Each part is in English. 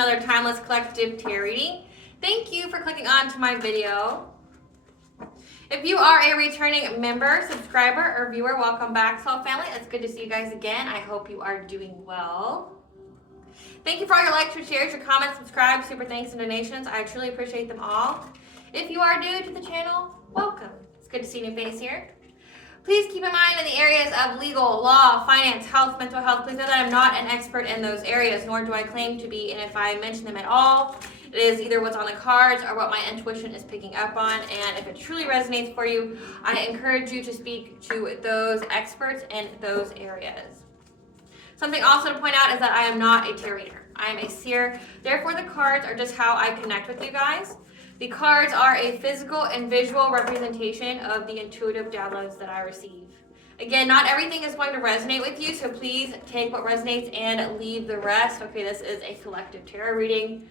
another Timeless Collective Tarot reading. Thank you for clicking on to my video. If you are a returning member, subscriber, or viewer, welcome back, Soul Family. It's good to see you guys again. I hope you are doing well. Thank you for all your likes, your shares, your comments, subscribe, super thanks, and donations. I truly appreciate them all. If you are new to the channel, welcome. It's good to see a new face here. Please keep in mind in the areas of legal, law, finance, health, mental health, please know that I'm not an expert in those areas, nor do I claim to be, and if I mention them at all, it is either what's on the cards or what my intuition is picking up on, and if it truly resonates for you, I encourage you to speak to those experts in those areas. Something also to point out is that I am not a tarot reader. I am a seer, therefore the cards are just how I connect with you guys. The cards are a physical and visual representation of the intuitive downloads that I receive. Again, not everything is going to resonate with you, so please take what resonates and leave the rest. Okay, this is a collective tarot reading.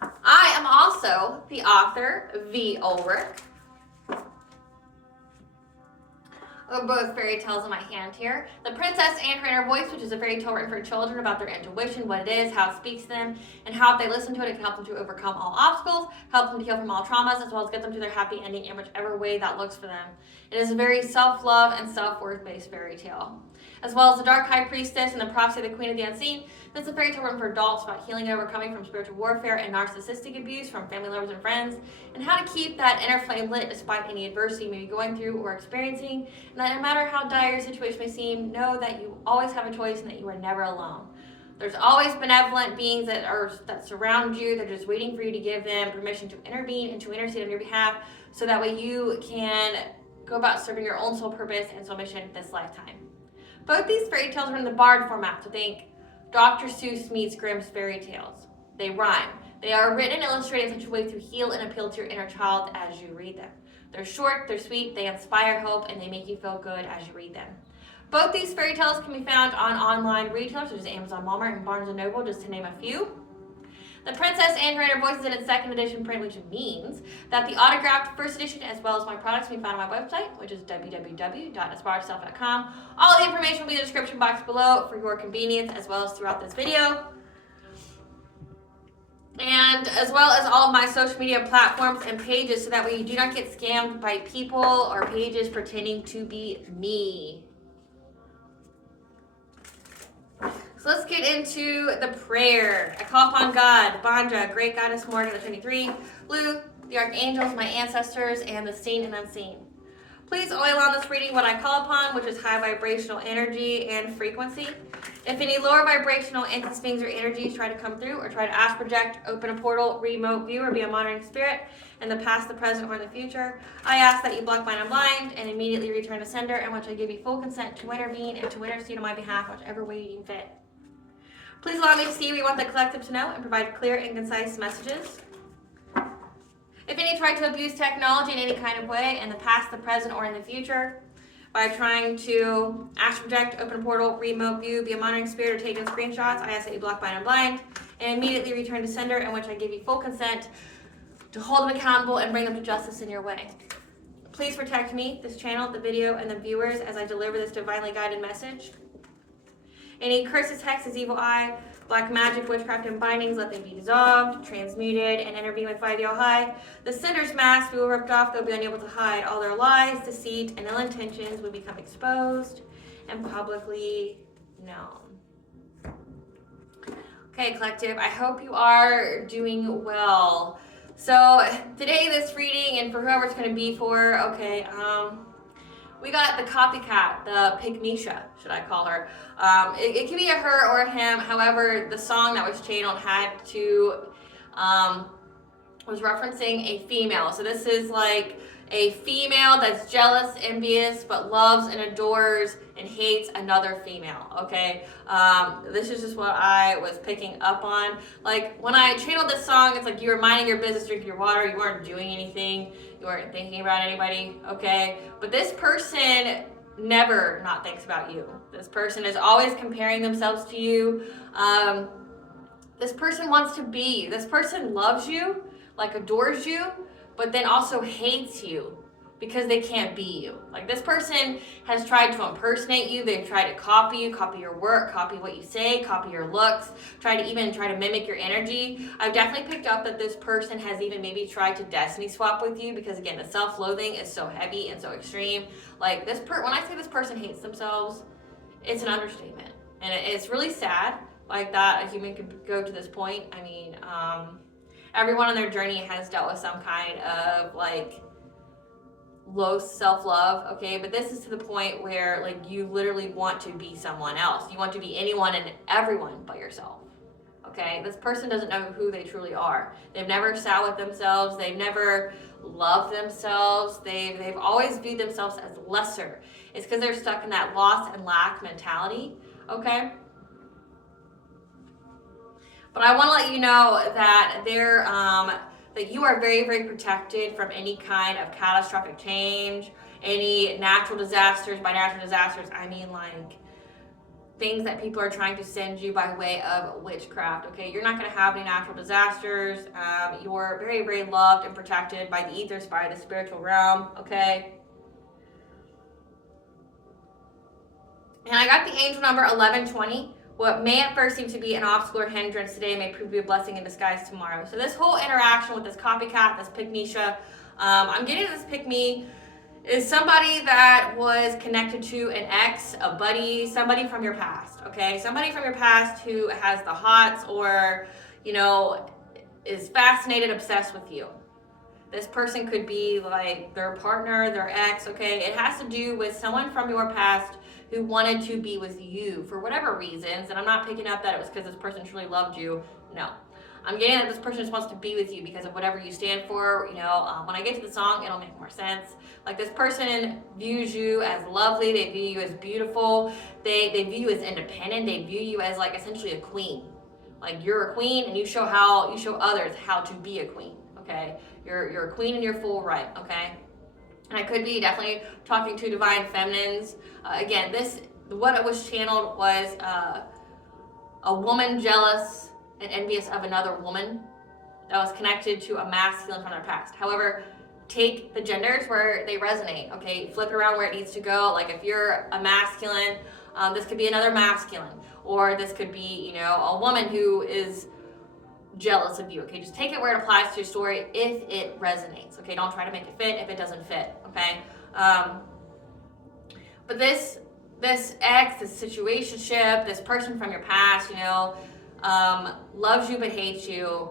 I am also the author, V. Ulrich, of both fairy tales in my hand here. The Princess and Her Inner Voice, which is a fairy tale written for children about their intuition, what it is, how it speaks to them, and how if they listen to it, it can help them to overcome all obstacles, help them to heal from all traumas, as well as get them to their happy ending in whichever way that looks for them. It is a very self-love and self-worth based fairy tale. As well as The Dark High Priestess and The Prophecy of the Queen of the Unseen. That's a fairy tale written for adults about healing and overcoming from spiritual warfare and narcissistic abuse from family members and friends, and how to keep that inner flame lit despite any adversity you may be going through or experiencing, and that no matter how dire your situation may seem, know that you always have a choice and that you are never alone. There's always benevolent beings that surround you. They're just waiting for you to give them permission to intervene and to intercede on your behalf, so that way you can go about serving your own soul purpose and soul mission this lifetime. Both these fairy tales are in the bard format, so think Dr. Seuss meets Grimm's fairy tales. They rhyme. They are written and illustrated in such a way to heal and appeal to your inner child as you read them. They're short, they're sweet, they inspire hope, and they make you feel good as you read them. Both these fairy tales can be found on online retailers such as Amazon, Walmart, and Barnes & Noble, just to name a few. The Princess and Her Inner Voice is in its second edition print, which means that the autographed first edition, as well as my products, can be found on my website, which is www.aspiraltotheself.com. All the information will be in the description box below for your convenience, as well as throughout this video. And as well as all of my social media platforms and pages, so that way you do not get scammed by people or pages pretending to be me. So let's get into the prayer. I call upon God, Bandra, Great Goddess Morgan, the 23, Blue, the Archangels, my ancestors, and the seen and unseen. Please oil on this reading what I call upon, which is high vibrational energy and frequency. If any lower vibrational entities, beings, or energies try to come through or try to astral project, open a portal, remote view, or be a monitoring spirit in the past, the present, or in the future, I ask that you block, bind, and blind, and immediately return to sender, in which I give you full consent to intervene and to intercede on my behalf, whichever way you deem fit. Please allow me to see what you want the collective to know and provide clear and concise messages. If any try to abuse technology in any kind of way, in the past, the present, or in the future, by trying to astral project, open a portal, remote view, be a monitoring spirit, or take in screenshots, I ask that you block, bind, and blind, and immediately return to sender, in which I give you full consent to hold them accountable and bring them to justice in your way. Please protect me, this channel, the video, and the viewers as I deliver this divinely guided message. Any curses, hexes, evil eye, black magic, witchcraft, and bindings, let them be dissolved, transmuted, and intervene with 5 high. The sender's mask will be ripped off, they'll be unable to hide. All their lies, deceit, and ill intentions will become exposed and publicly known. Okay, collective, I hope you are doing well. So today, this reading, and for whoever it's going to be for, okay, we got the Copycat, the Pygmisha, should I call her. It can be a her or a him. However, the song that was channeled was referencing a female. So this is like a female that's jealous, envious, but loves and adores and hates another female, okay? This is just what I was picking up on. Like, when I channeled this song, it's like you were minding your business, drinking your water, you weren't doing anything, you weren't thinking about anybody, okay? But this person never not thinks about you. This person is always comparing themselves to you. This person wants to be you. This person loves you, like adores you, but then also hates you because they can't be you. Like, this person has tried to impersonate you. They've tried to copy you, copy your work, copy what you say, copy your looks, try to mimic your energy. I've definitely picked up that this person has even maybe tried to destiny swap with you, because again, the self-loathing is so heavy and so extreme. Like, when I say this person hates themselves, it's an understatement. And it's really sad, like, that a human could go to this point. I mean, everyone on their journey has dealt with some kind of, like, low self-love, okay? But this is to the point where, like, you literally want to be someone else. You want to be anyone and everyone but yourself, okay? This person doesn't know who they truly are. They've never sat with themselves. They've never loved themselves. They've always viewed themselves as lesser. It's because they're stuck in that loss and lack mentality, okay? But I want to let you know that that you are very, very protected from any kind of catastrophic change, any natural disasters. By natural disasters, I mean, like, things that people are trying to send you by way of witchcraft, okay? You're not going to have any natural disasters. You're very, very loved and protected by the ethers, by the spiritual realm, okay? And I got the angel number 1120. What may at first seem to be an obstacle or hindrance today may prove to be a blessing in disguise tomorrow. So this whole interaction with this copycat, this pick-me-sha, I'm getting this pick-me is somebody that was connected to an ex, a buddy, somebody from your past, okay? Somebody from your past who has the hots or, you know, is fascinated, obsessed with you. This person could be like their partner, their ex, okay? It has to do with someone from your past who wanted to be with you for whatever reasons. And I'm not picking up that it was because this person truly loved you. No. I'm getting that this person just wants to be with you because of whatever you stand for. You know, when I get to the song, it'll make more sense. Like, this person views you as lovely. They view you as beautiful. They view you as independent. They view you as, like, essentially a queen. Like, you're a queen, and you show others how to be a queen. Okay, you're a queen in your full right. Okay. And I could be definitely talking to divine feminines. Again, what it was channeled was a woman jealous and envious of another woman that was connected to a masculine from their past. However, take the genders where they resonate, okay? Flip it around where it needs to go. Like, if you're a masculine, this could be another masculine. Or this could be, you know, a woman who is jealous of you, okay? Just take it where it applies to your story if it resonates, okay? Don't try to make it fit if it doesn't fit, okay? But this ex, this situationship, this person from your past, you know, loves you but hates you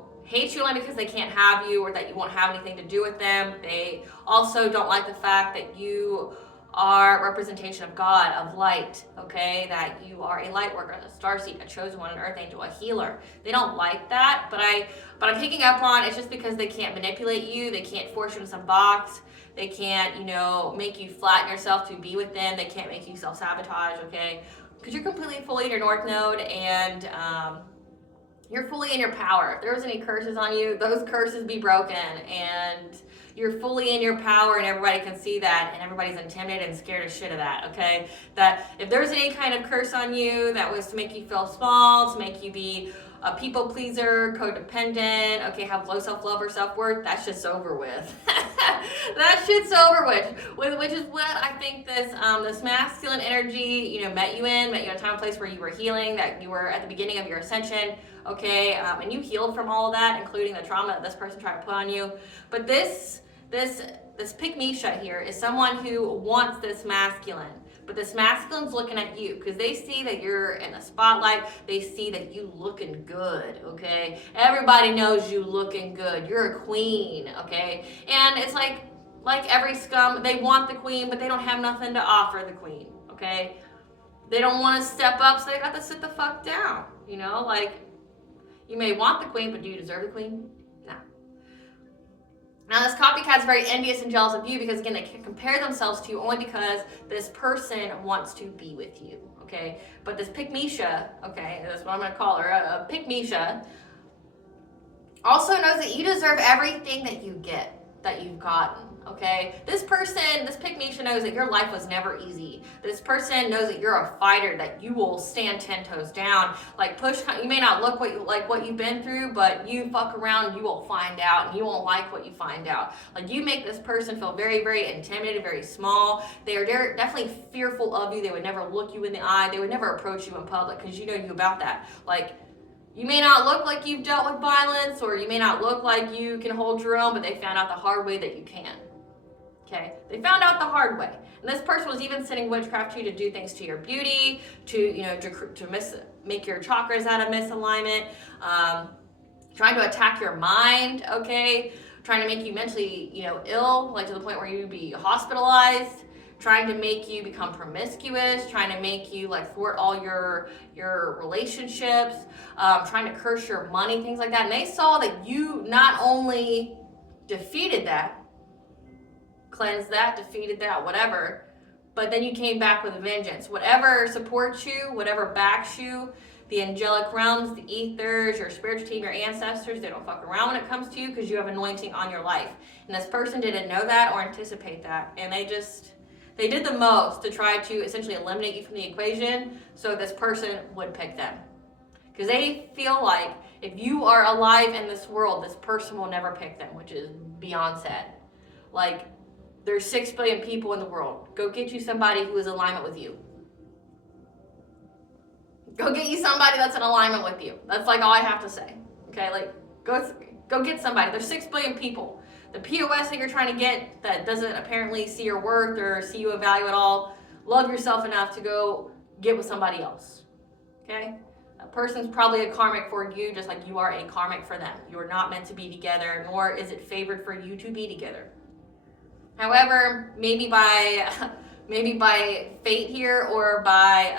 only because they can't have you or that you won't have anything to do with them. They also don't like the fact that you are representation of God, of light, okay? That you are a light worker, a starseed, a chosen one, an earth angel, a healer. They don't like that, but I'm picking up on it's just because they can't manipulate you, they can't force you into some box, they can't, you know, make you flatten yourself to be with them, they can't make you self-sabotage, okay? Because you're completely fully in your north node, and you're fully in your power. If there was any curses on you, those curses be broken, and you're fully in your power, and everybody can see that, and everybody's intimidated and scared as shit of that, okay? That if there's any kind of curse on you that was to make you feel small, to make you be a people pleaser, codependent, okay, have low self-love or self-worth, that shit's over with. That shit's over with, which is what I think this masculine energy, you know, met you in a time and place where you were healing, that you were at the beginning of your ascension, okay, and you healed from all of that, including the trauma that this person tried to put on you. But this pick-me-sha here is someone who wants this masculine. But this masculine's looking at you because they see that you're in the spotlight. They see that you looking good, okay? Everybody knows you looking good. You're a queen, okay? And it's like every scum, they want the queen, but they don't have nothing to offer the queen, okay? They don't want to step up, so they got to sit the fuck down, you know? Like, you may want the queen, but do you deserve the queen? No. Now, this copycat is very envious and jealous of you because, again, they can compare themselves to you only because this person wants to be with you, okay? But this pick-me-sha, okay, that's what I'm going to call her, a pick-me-sha, also knows that you deserve everything that you get, that you've gotten, okay? This person, this pick-me knows that your life was never easy. This person knows that you're a fighter, that you will stand 10 toes down. Like you may not look what you've been through, but you fuck around, you will find out, and you won't like what you find out. Like you make this person feel very, very intimidated, very small. They're definitely fearful of you. They would never look you in the eye. They would never approach you in public because you know you about that. Like, you may not look like you've dealt with violence, or you may not look like you can hold your own, but they found out the hard way that you can. Okay, they found out the hard way, and this person was even sending witchcraft to you to do things to your beauty, to make your chakras out of misalignment, trying to attack your mind. Okay, trying to make you mentally, ill, like to the point where you'd be hospitalized. Trying to make you become promiscuous, trying to make you like thwart all your relationships, trying to curse your money, things like that. And they saw that you not only defeated that, cleansed that, defeated that, whatever, but then you came back with a vengeance. Whatever supports you, whatever backs you, the angelic realms, the ethers, your spiritual team, your ancestors, they don't fuck around when it comes to you because you have anointing on your life. And this person didn't know that or anticipate that. And they did the most to try to essentially eliminate you from the equation so this person would pick them. Because they feel like if you are alive in this world, this person will never pick them, which is beyond sad. Like, there's 6 billion people in the world. Go get you somebody who is in alignment with you. Go get you somebody that's in alignment with you. That's like all I have to say. Okay, like, go get somebody. There's 6 billion people. The POS that you're trying to get that doesn't apparently see your worth or see you a value at all, love yourself enough to go get with somebody else. Okay? That person's probably a karmic for you, just like you are a karmic for them. You are not meant to be together, nor is it favored for you to be together. However, maybe by fate here, or by,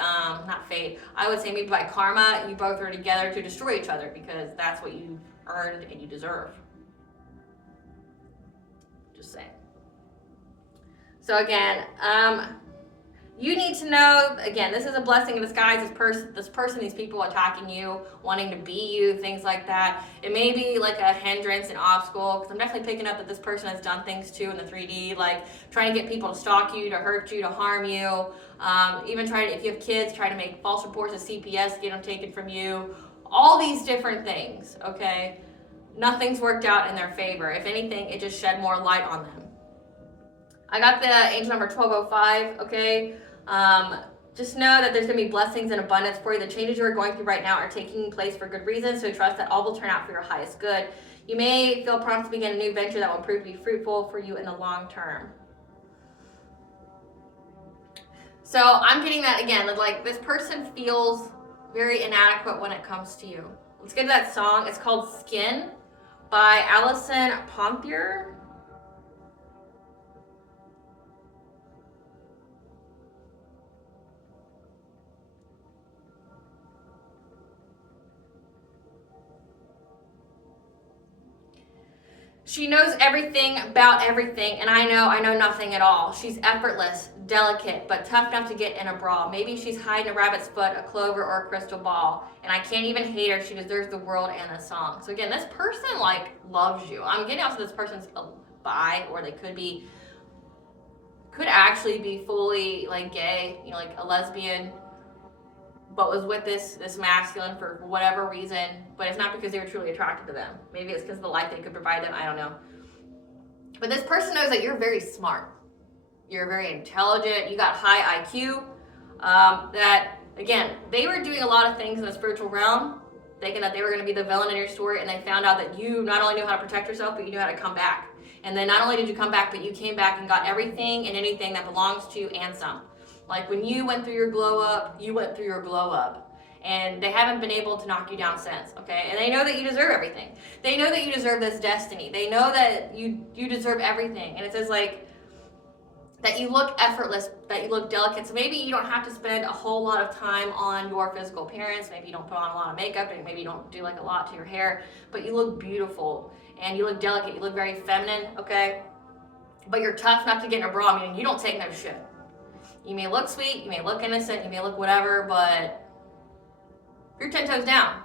not fate, I would say maybe by karma, you both are together to destroy each other because that's what you earned and you deserve. Just saying. So again, you need to know, again, this is a blessing in disguise. This person, these people attacking you, wanting to be you, things like that. It may be like a hindrance, an obstacle, because I'm definitely picking up that this person has done things too in the 3D, like trying to get people to stalk you, to hurt you, to harm you. Even if you have kids, try to make false reports of CPS, get them taken from you. All these different things, okay? Nothing's worked out in their favor. If anything, it just shed more light on them. I got the angel number 1205, okay? Just know that there's going to be blessings and abundance for you. The changes you are going through right now are taking place for good reasons, so trust that all will turn out for your highest good. You may feel prompt to begin a new venture that will prove to be fruitful for you in the long term. So I'm getting that again, like this person feels very inadequate when it comes to you. Let's get to that song. It's called Skin by Alison Ponthier. She knows everything about everything, and I know nothing at all. She's effortless, delicate, but tough enough to get in a brawl. Maybe she's hiding a rabbit's foot, a clover, or a crystal ball. And I can't even hate her. She deserves the world and the song. So again, this person loves you. I'm getting also this person's a bi, or they could actually be fully gay, like a lesbian, but was with this masculine for whatever reason, but it's not because they were truly attracted to them. Maybe it's because of the life they could provide them, I don't know. But this person knows that you're very smart. You're very intelligent, you got high IQ, that, again, they were doing a lot of things in the spiritual realm, thinking that they were gonna be the villain in your story, and they found out that you not only knew how to protect yourself, but you knew how to come back. And then not only did you come back, but you came back and got everything and anything that belongs to you and some. Like when you went through your glow up, you went through your glow up. And they haven't been able to knock you down since, okay? And they know that you deserve everything. They know that you deserve this destiny. They know that you deserve everything. And it says that you look effortless, that you look delicate. So maybe you don't have to spend a whole lot of time on your physical appearance. Maybe you don't put on a lot of makeup, and maybe you don't do a lot to your hair, but you look beautiful and you look delicate. You look very feminine, okay? But you're tough enough to get in a brawl, meaning you don't take no shit. You may look sweet, you may look innocent, you may look whatever, but you're 10 toes down.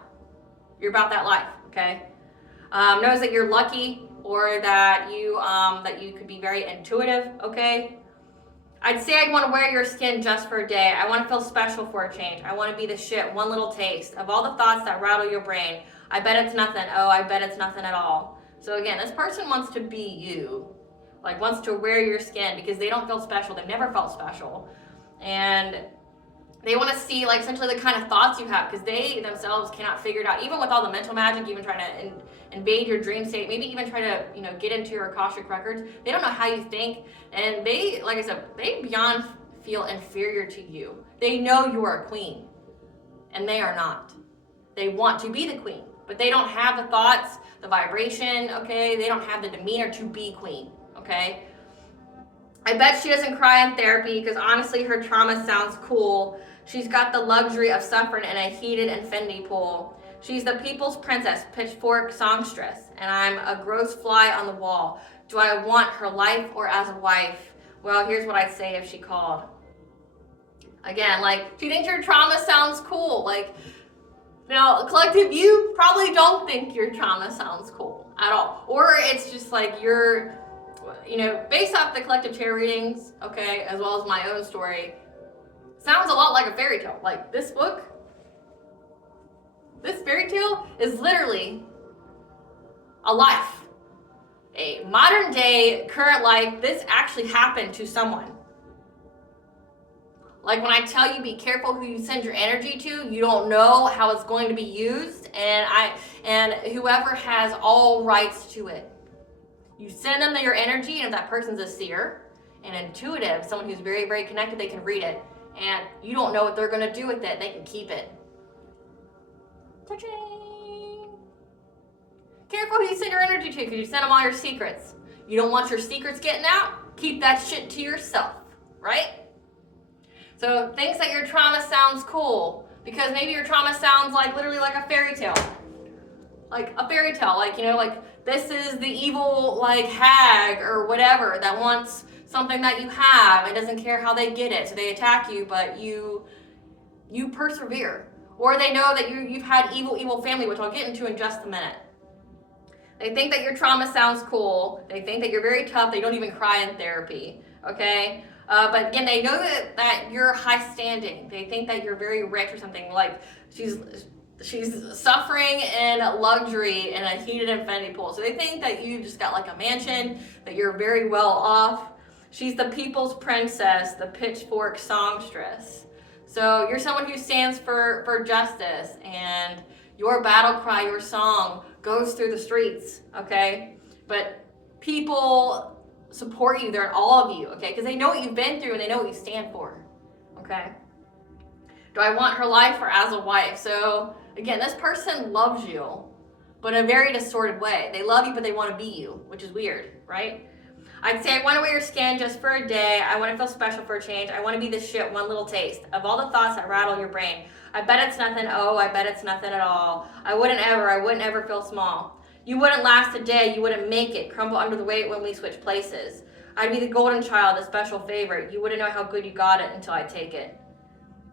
You're about that life, okay? Knows that you're lucky or that you could be very intuitive, okay? I'd say I'd want to wear your skin just for a day. I want to feel special for a change. I want to be the shit, one little taste of all the thoughts that rattle your brain. I bet it's nothing. Oh, I bet it's nothing at all. So again, this person wants to be you, like wants to wear your skin because they don't feel special. They've never felt special. And they want to see like essentially the kind of thoughts you have because they themselves cannot figure it out. Even with all the mental magic, even trying to invade your dream state, maybe even try to, get into your Akashic records. They don't know how you think. And they, like I said, they beyond feel inferior to you. They know you are a queen and they are not. They want to be the queen, but they don't have the thoughts, the vibration, okay? They don't have the demeanor to be queen, okay? I bet she doesn't cry in therapy because honestly her trauma sounds cool. She's got the luxury of suffering in a heated infinity pool. She's the people's princess, pitchfork songstress, and I'm a gross fly on the wall. Do I want her life or as a wife? Well, here's what I'd say if she called. Again, like, she thinks your trauma sounds cool. Like, now, collective, you probably don't think your trauma sounds cool at all. Or it's just like you're, based off the collective tarot readings, okay, as well as my own story, sounds a lot like a fairy tale. Like, this book, this fairy tale is literally a life. A modern day, current life, this actually happened to someone. Like when I tell you be careful who you send your energy to, you don't know how it's going to be used, and whoever has all rights to it. You send them your energy, and if that person's a seer and intuitive, someone who's very, very connected, they can read it. And you don't know what they're going to do with it. They can keep it. Ta-ching! Careful who you send your energy to because you send them all your secrets. You don't want your secrets getting out? Keep that shit to yourself, right? So thinks that your trauma sounds cool because maybe your trauma sounds like literally like a fairy tale. Like a fairy tale, like, like this is the evil like hag or whatever that wants something that you have and doesn't care how they get it. So they attack you, but you persevere. Or they know that you've had evil family, which I'll get into in just a minute. They think that your trauma sounds cool. They think that you're very tough. They don't even cry in therapy, okay? But again, they know that you're high standing. They think that you're very rich or something. Like she's suffering in luxury in a heated infinity pool. So they think that you just got like a mansion, that you're very well off. She's the people's princess, the pitchfork songstress. So you're someone who stands for justice, and your battle cry, your song goes through the streets, okay? But people support you. They're in all of you, okay? Because they know what you've been through and they know what you stand for, okay? Do I want her life or as a wife? So again, this person loves you, but in a very distorted way. They love you, but they want to be you, which is weird, right? I'd say I want to wear your skin just for a day. I want to feel special for a change. I want to be the shit, one little taste of all the thoughts that rattle your brain. I bet it's nothing. Oh, I bet it's nothing at all. I wouldn't ever feel small. You wouldn't last a day. You wouldn't make it. Crumble under the weight when we switch places. I'd be the golden child, the special favorite. You wouldn't know how good you got it until I take it.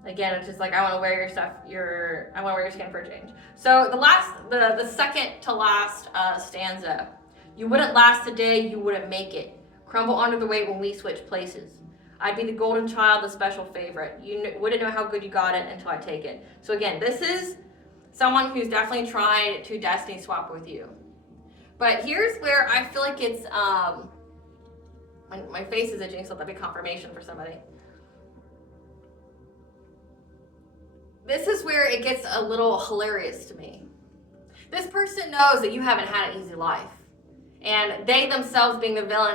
Again, it's just like, I want to wear your stuff. I want to wear your skin for a change. So the second to last stanza. You wouldn't last a day. You wouldn't make it. Crumble under the weight when we switch places. I'd be the golden child, the special favorite. You wouldn't know how good you got it until I take it. So again, this is someone who's definitely tried to destiny swap with you. But here's where I feel like it's, my face is itching, so that'd be confirmation for somebody. This is where it gets a little hilarious to me. This person knows that you haven't had an easy life. And they themselves being the villain,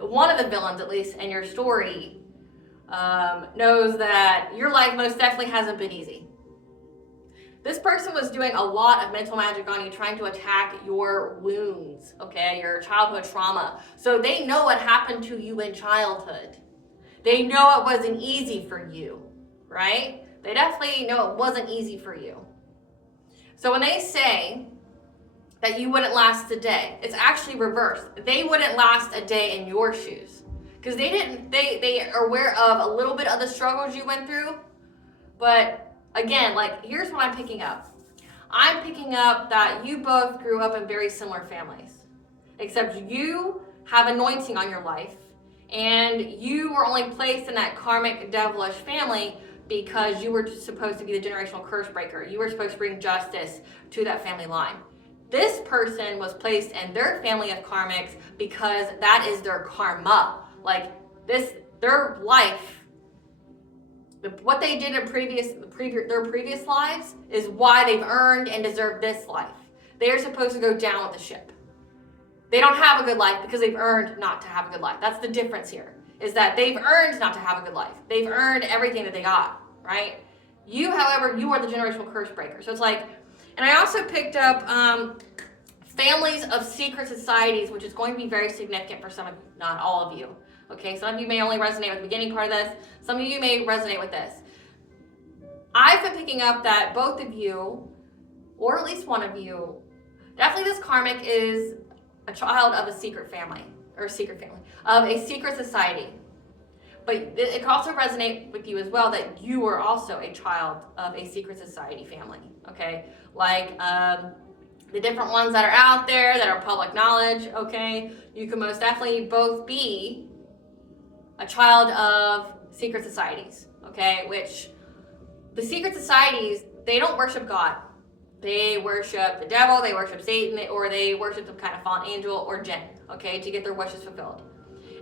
one of the villains at least in your story, knows that your life most definitely hasn't been easy. This person was doing a lot of mental magic on you, trying to attack your wounds, okay, your childhood trauma. So they know what happened to you in childhood. They know it wasn't easy for you, right? They definitely know it wasn't easy for you. So when they say that you wouldn't last a day, it's actually reversed. They wouldn't last a day in your shoes. Because they are aware of a little bit of the struggles you went through. But again, like, here's what I'm picking up. I'm picking up that you both grew up in very similar families. except you have anointing on your life, and you were only placed in that karmic devilish family because you were supposed to be the generational curse breaker. You were supposed to bring justice to that family line. This person was placed in their family of karmics because that is their karma. Like their life, what they did in their previous lives is why they've earned and deserved this life. They are supposed to go down with the ship. They don't have a good life because they've earned not to have a good life. That's the difference here, is that they've earned not to have a good life. They've earned everything that they got, right? You, however, you are the generational curse breaker. So it's like, and I also picked up families of secret societies, which is going to be very significant for some of you, not all of you. Okay, some of you may only resonate with the beginning part of this. Some of you may resonate with this. I've been picking up that both of you, or at least one of you, definitely this karmic is a child of a secret family, of a secret society. But it can also resonate with you as well that you are also a child of a secret society family, okay? Like the different ones that are out there that are public knowledge, okay? You can most definitely both be a child of secret societies, okay? Which the secret societies, they don't worship God. They worship the devil, they worship Satan, or they worship some kind of fallen angel or jinn, okay, to get their wishes fulfilled.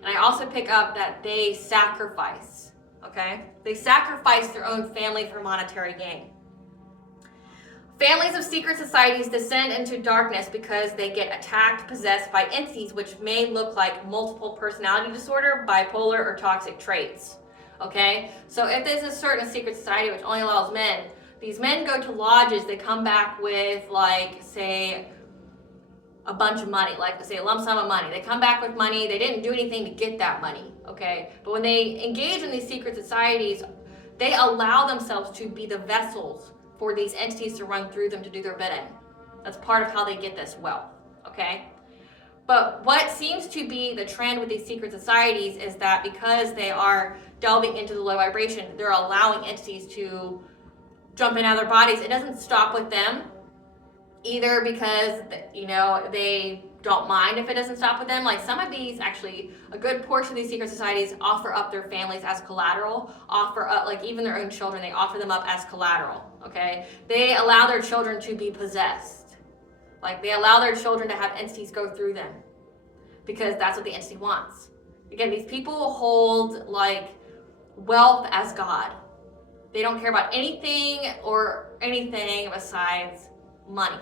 And I also pick up that they sacrifice, okay? They sacrifice their own family for monetary gain. Families of secret societies descend into darkness because they get attacked, possessed by entities which may look like multiple personality disorder, bipolar, or toxic traits, okay? So if there's a certain secret society which only allows men, these men go to lodges, they come back with, like, say, a bunch of money, like, say, a lump sum of money. They come back with money, they didn't do anything to get that money, okay? But when they engage in these secret societies, they allow themselves to be the vessels for these entities to run through them to do their bidding. That's part of how they get this wealth, okay? But what seems to be the trend with these secret societies is that because they are delving into the low vibration, they're allowing entities to jump in out of their bodies. It doesn't stop with them, either because, you know, they don't mind if it doesn't stop with them. Like some of these, actually, a good portion of these secret societies offer up their families as collateral, offer up, like even their own children, they offer them up as collateral, okay? They allow their children to be possessed. Like they allow their children to have entities go through them because that's what the entity wants. Again, these people hold like wealth as God. They don't care about anything besides money.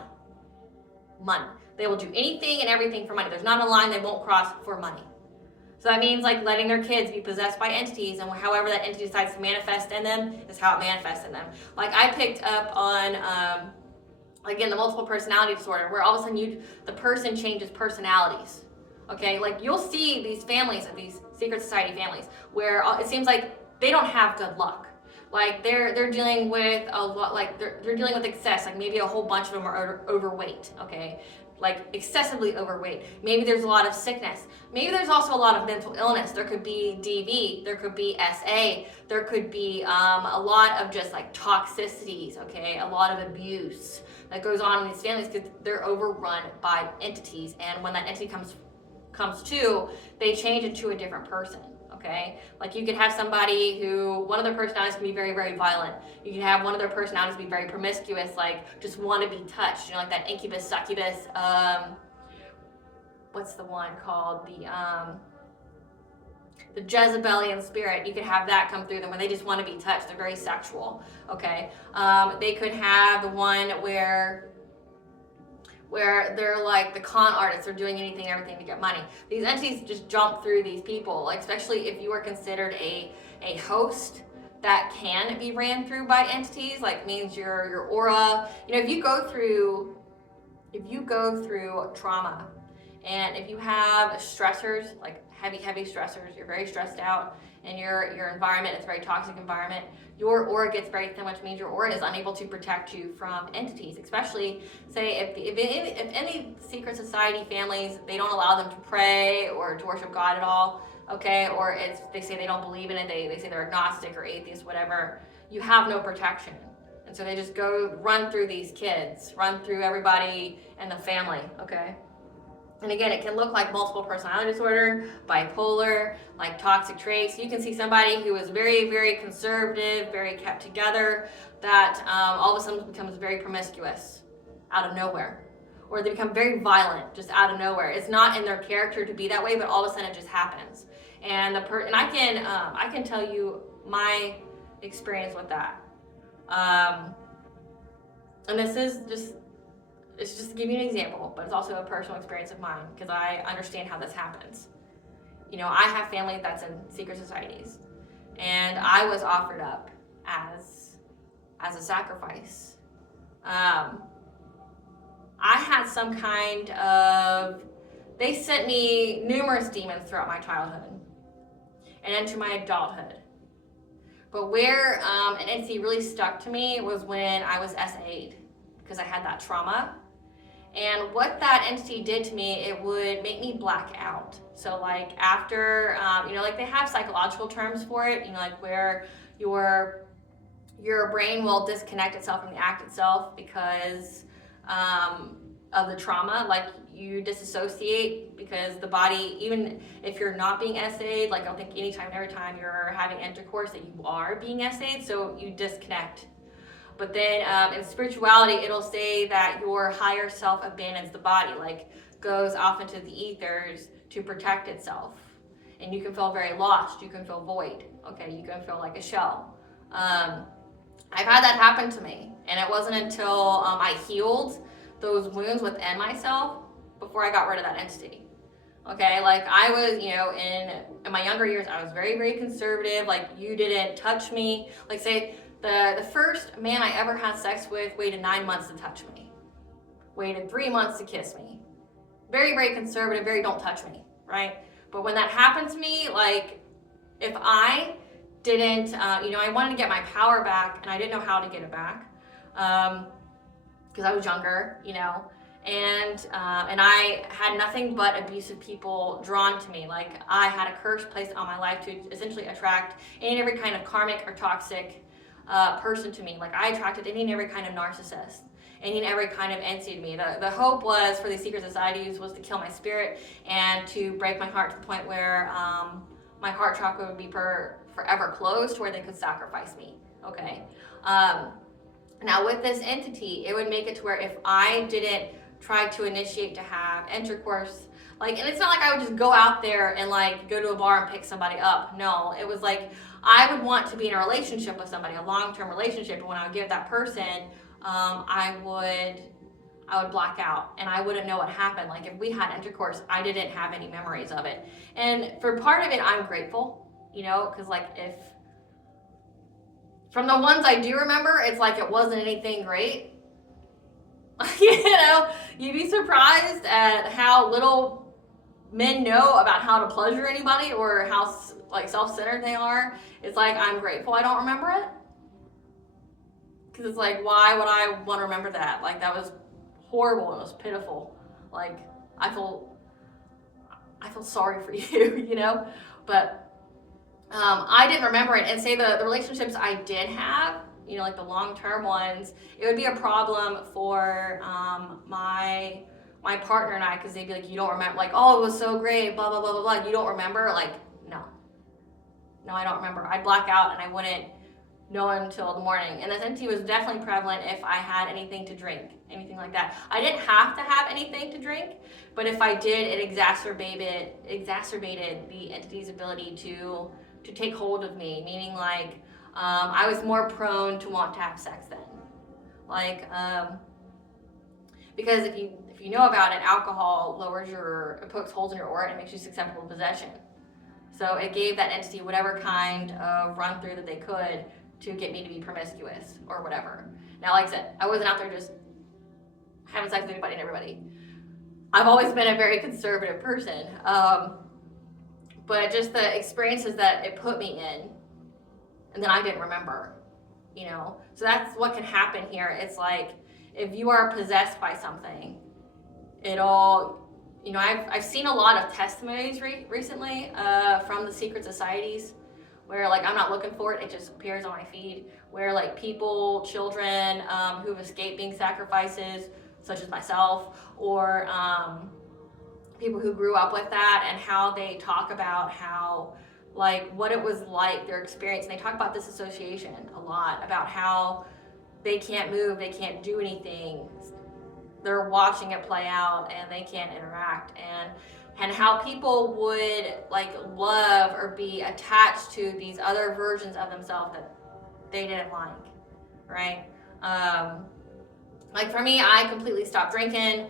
Money. They will do anything and everything for money. There's not a line they won't cross for money. So that means like letting their kids be possessed by entities, and however that entity decides to manifest in them is how it manifests in them. Like I picked up on, again, the multiple personality disorder, where all of a sudden the person changes personalities. Okay, like you'll see these families of these secret society families where it seems like they don't have good luck. Like they're dealing with a lot, like they're dealing with excess. Like maybe a whole bunch of them are overweight. Okay, like excessively overweight. Maybe there's a lot of sickness. Maybe there's also a lot of mental illness. There could be DV. There could be SA. There could be a lot of just like toxicities. Okay, a lot of abuse that goes on in these families because they're overrun by entities. And when that entity comes to, they change into a different person. Okay, like you could have somebody who, one of their personalities can be very, very violent. You can have one of their personalities be very promiscuous, like just want to be touched, you know, like that incubus, succubus, what's the one called? The Jezebelian spirit. You could have that come through them when they just want to be touched. They're very sexual, okay? They could have the one where they're like the con artists, they're doing anything and everything to get money. These entities just jump through these people, like especially if you are considered a host that can be ran through by entities, like means your aura. You know, if you go through trauma, and if you have stressors, like heavy stressors, you're very stressed out, and your environment is a very toxic environment, your aura gets very thin, which means your aura is unable to protect you from entities. Especially, say, if any secret society families, they don't allow them to pray or to worship God at all, okay, or they say they don't believe in it, they say they're agnostic or atheist, whatever, you have no protection. And so they just run through these kids, run through everybody in the family, okay? And again, it can look like multiple personality disorder, bipolar, like toxic traits. You can see somebody who is very, very conservative, very kept together, that all of a sudden becomes very promiscuous out of nowhere. Or they become very violent just out of nowhere. It's not in their character to be that way, but all of a sudden it just happens. And I can tell you my experience with that. And this is it's just to give you an example, but it's also a personal experience of mine because I understand how this happens. You know, I have family that's in secret societies, and I was offered up as a sacrifice. I had some kind of, they sent me numerous demons throughout my childhood and into my adulthood. But where an entity really stuck to me was when I was SA'd, because I had that trauma. And what that entity did to me, it would make me black out. So like after, like they have psychological terms for it, like where your brain will disconnect itself from the act itself because of the trauma. Like you disassociate because the body, even if you're not being SA'd, like I don't think anytime and every time you're having intercourse that you are being SA'd, so you disconnect. But then in spirituality, it'll say that your higher self abandons the body, like goes off into the ethers to protect itself. And you can feel very lost. You can feel void. Okay, you can feel like a shell. I've had that happen to me. And it wasn't until I healed those wounds within myself before I got rid of that entity. Okay, like I was, in my younger years, I was very, very conservative. Like you didn't touch me. Like say, the first man I ever had sex with waited 9 months to touch me. Waited 3 months to kiss me. Very, very conservative, very don't touch me, right? But when that happened to me, like if I didn't, I wanted to get my power back and I didn't know how to get it back because I was younger, and I had nothing but abusive people drawn to me. Like I had a curse placed on my life to essentially attract any and every kind of karmic or toxic person to me. Like I attracted any and every kind of narcissist, any and every kind of entity to me. The hope was for these secret societies was to kill my spirit and to break my heart to the point where my heart chakra would be forever closed to where they could sacrifice me. Okay. Now with this entity, it would make it to where if I didn't try to initiate to have intercourse, and it's not like I would just go out there and go to a bar and pick somebody up. No, it was like I would want to be in a relationship with somebody, a long-term relationship, and when I would give that person, I would black out and I wouldn't know what happened. Like if we had intercourse, I didn't have any memories of it. And for part of it, I'm grateful, because if from the ones I do remember, it's like it wasn't anything great. You'd be surprised at how little men know about how to pleasure anybody or how self-centered they are. It's like, I'm grateful I don't remember it. Because it's like, why would I want to remember that? Like that was horrible and it was pitiful. Like I feel sorry for you, But I didn't remember it. And say the relationships I did have, like the long-term ones, it would be a problem for my partner and I, because they'd be like, you don't remember, like, oh, it was so great, blah, blah, blah, blah, blah. You don't remember? Like, no, I don't remember. I'd black out and I wouldn't know until the morning. And this entity was definitely prevalent if I had anything to drink, anything like that. I didn't have to have anything to drink, but if I did, it exacerbated the entity's ability to take hold of me, meaning I was more prone to want to have sex then. Because if you know about it, alcohol it pokes holes in your aura and it makes you susceptible to possession. So it gave that entity whatever kind of run through that they could to get me to be promiscuous or whatever. Now, like I said, I wasn't out there just having sex with anybody and everybody. I've always been a very conservative person. But just the experiences that it put me in, and then I didn't remember, So that's what can happen here. It's like, if you are possessed by something, I've seen a lot of testimonies recently from the secret societies where I'm not looking for it, it just appears on my feed, where people, children who've escaped being sacrifices, such as myself, or people who grew up with that and how they talk about how, like, what it was like, their experience. And they talk about disassociation a lot, about how they can't move, they can't do anything. They're watching it play out and they can't interact. And how people would like love or be attached to these other versions of themselves that they didn't like, right? Like for me, I completely stopped drinking.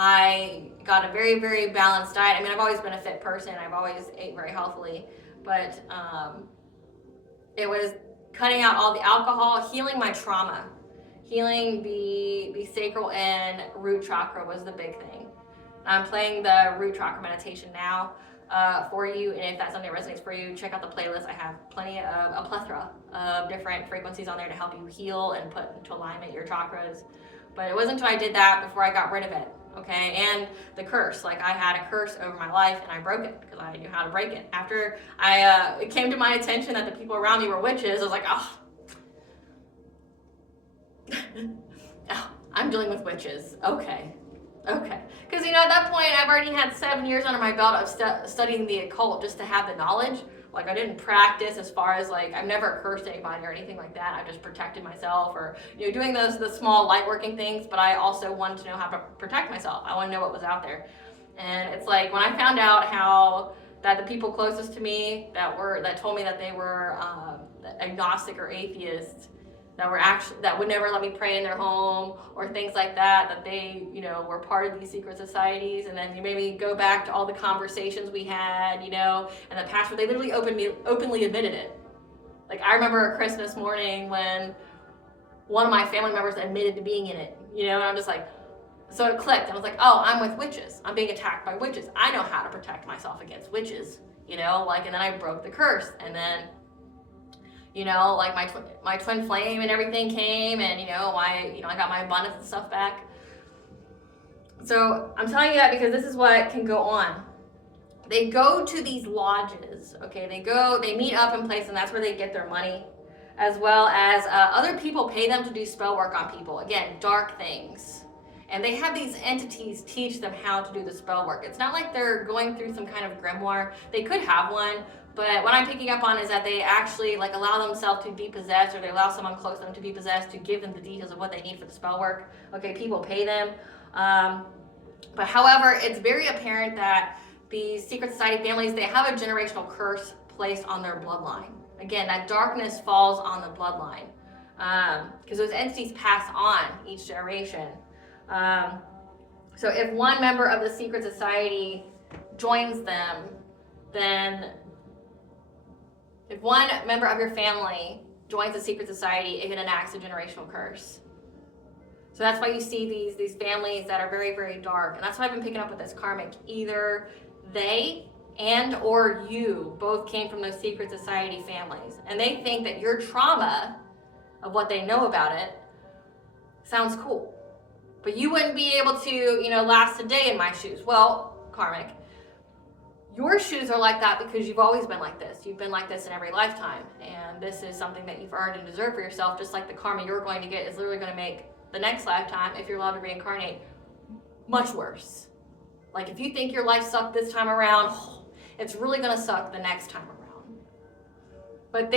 I got a very, very balanced diet. I mean, I've always been a fit person. I've always ate very healthily, but it was cutting out all the alcohol, healing my trauma, healing the sacral and root chakra was the big thing. I'm playing the root chakra meditation now for you, and if that's something that resonates for you, check out the playlist. I have a plethora of different frequencies on there to help you heal and put into alignment your chakras. But it wasn't until I did that before I got rid of it, okay? And the curse, like I had a curse over my life and I broke it because I knew how to break it. After it came to my attention that the people around me were witches, I was like, oh, I'm dealing with witches, okay. Because, you know, at that point, I've already had 7 years under my belt of studying the occult just to have the knowledge. Like, I didn't practice as far as, like, I've never cursed anybody or anything like that. I just protected myself or, you know, doing the small light working things, but I also wanted to know how to protect myself. I want to know what was out there. And it's like, when I found out that the people closest to me that told me that they were agnostic or atheists, that would never let me pray in their home or things like that they, you know, were part of these secret societies. And then you made me go back to all the conversations we had, you know, in the past where they literally openly admitted it. Like, I remember a Christmas morning when one of my family members admitted to being in it, you know, and I'm just like, so it clicked. And I was like, oh, I'm with witches. I'm being attacked by witches. I know how to protect myself against witches, you know, like, and then I broke the curse. And then, you know, like my twin flame and everything came, and I got my abundance and stuff back. So I'm telling you that because this is what can go on. They go to these lodges, okay? They meet up in place, and that's where they get their money, as well as other people pay them to do spell work on people. Again, dark things. And they have these entities teach them how to do the spell work. It's not like they're going through some kind of grimoire. They could have one, but what I'm picking up on is that they actually like allow themselves to be possessed, or they allow someone close to them to be possessed to give them the details of what they need for the spell work. Okay, people pay them. But however, it's very apparent that these secret society families, they have a generational curse placed on their bloodline. Again, that darkness falls on the bloodline because those entities pass on each generation. So if one member of the secret society joins them, then if one member of your family joins a secret society, it enacts a generational curse. So that's why you see these families that are very, very dark. And that's why I've been picking up with this karmic. Either they and or you both came from those secret society families. And they think that your trauma of what they know about it sounds cool. But you wouldn't be able to, you know, last a day in my shoes. Well, karmic, your shoes are like that because you've always been like this. You've been like this in every lifetime. And this is something that you've earned and deserved for yourself, just like the karma you're going to get is literally going to make the next lifetime, if you're allowed to reincarnate, much worse. Like if you think your life sucked this time around, it's really going to suck the next time around. But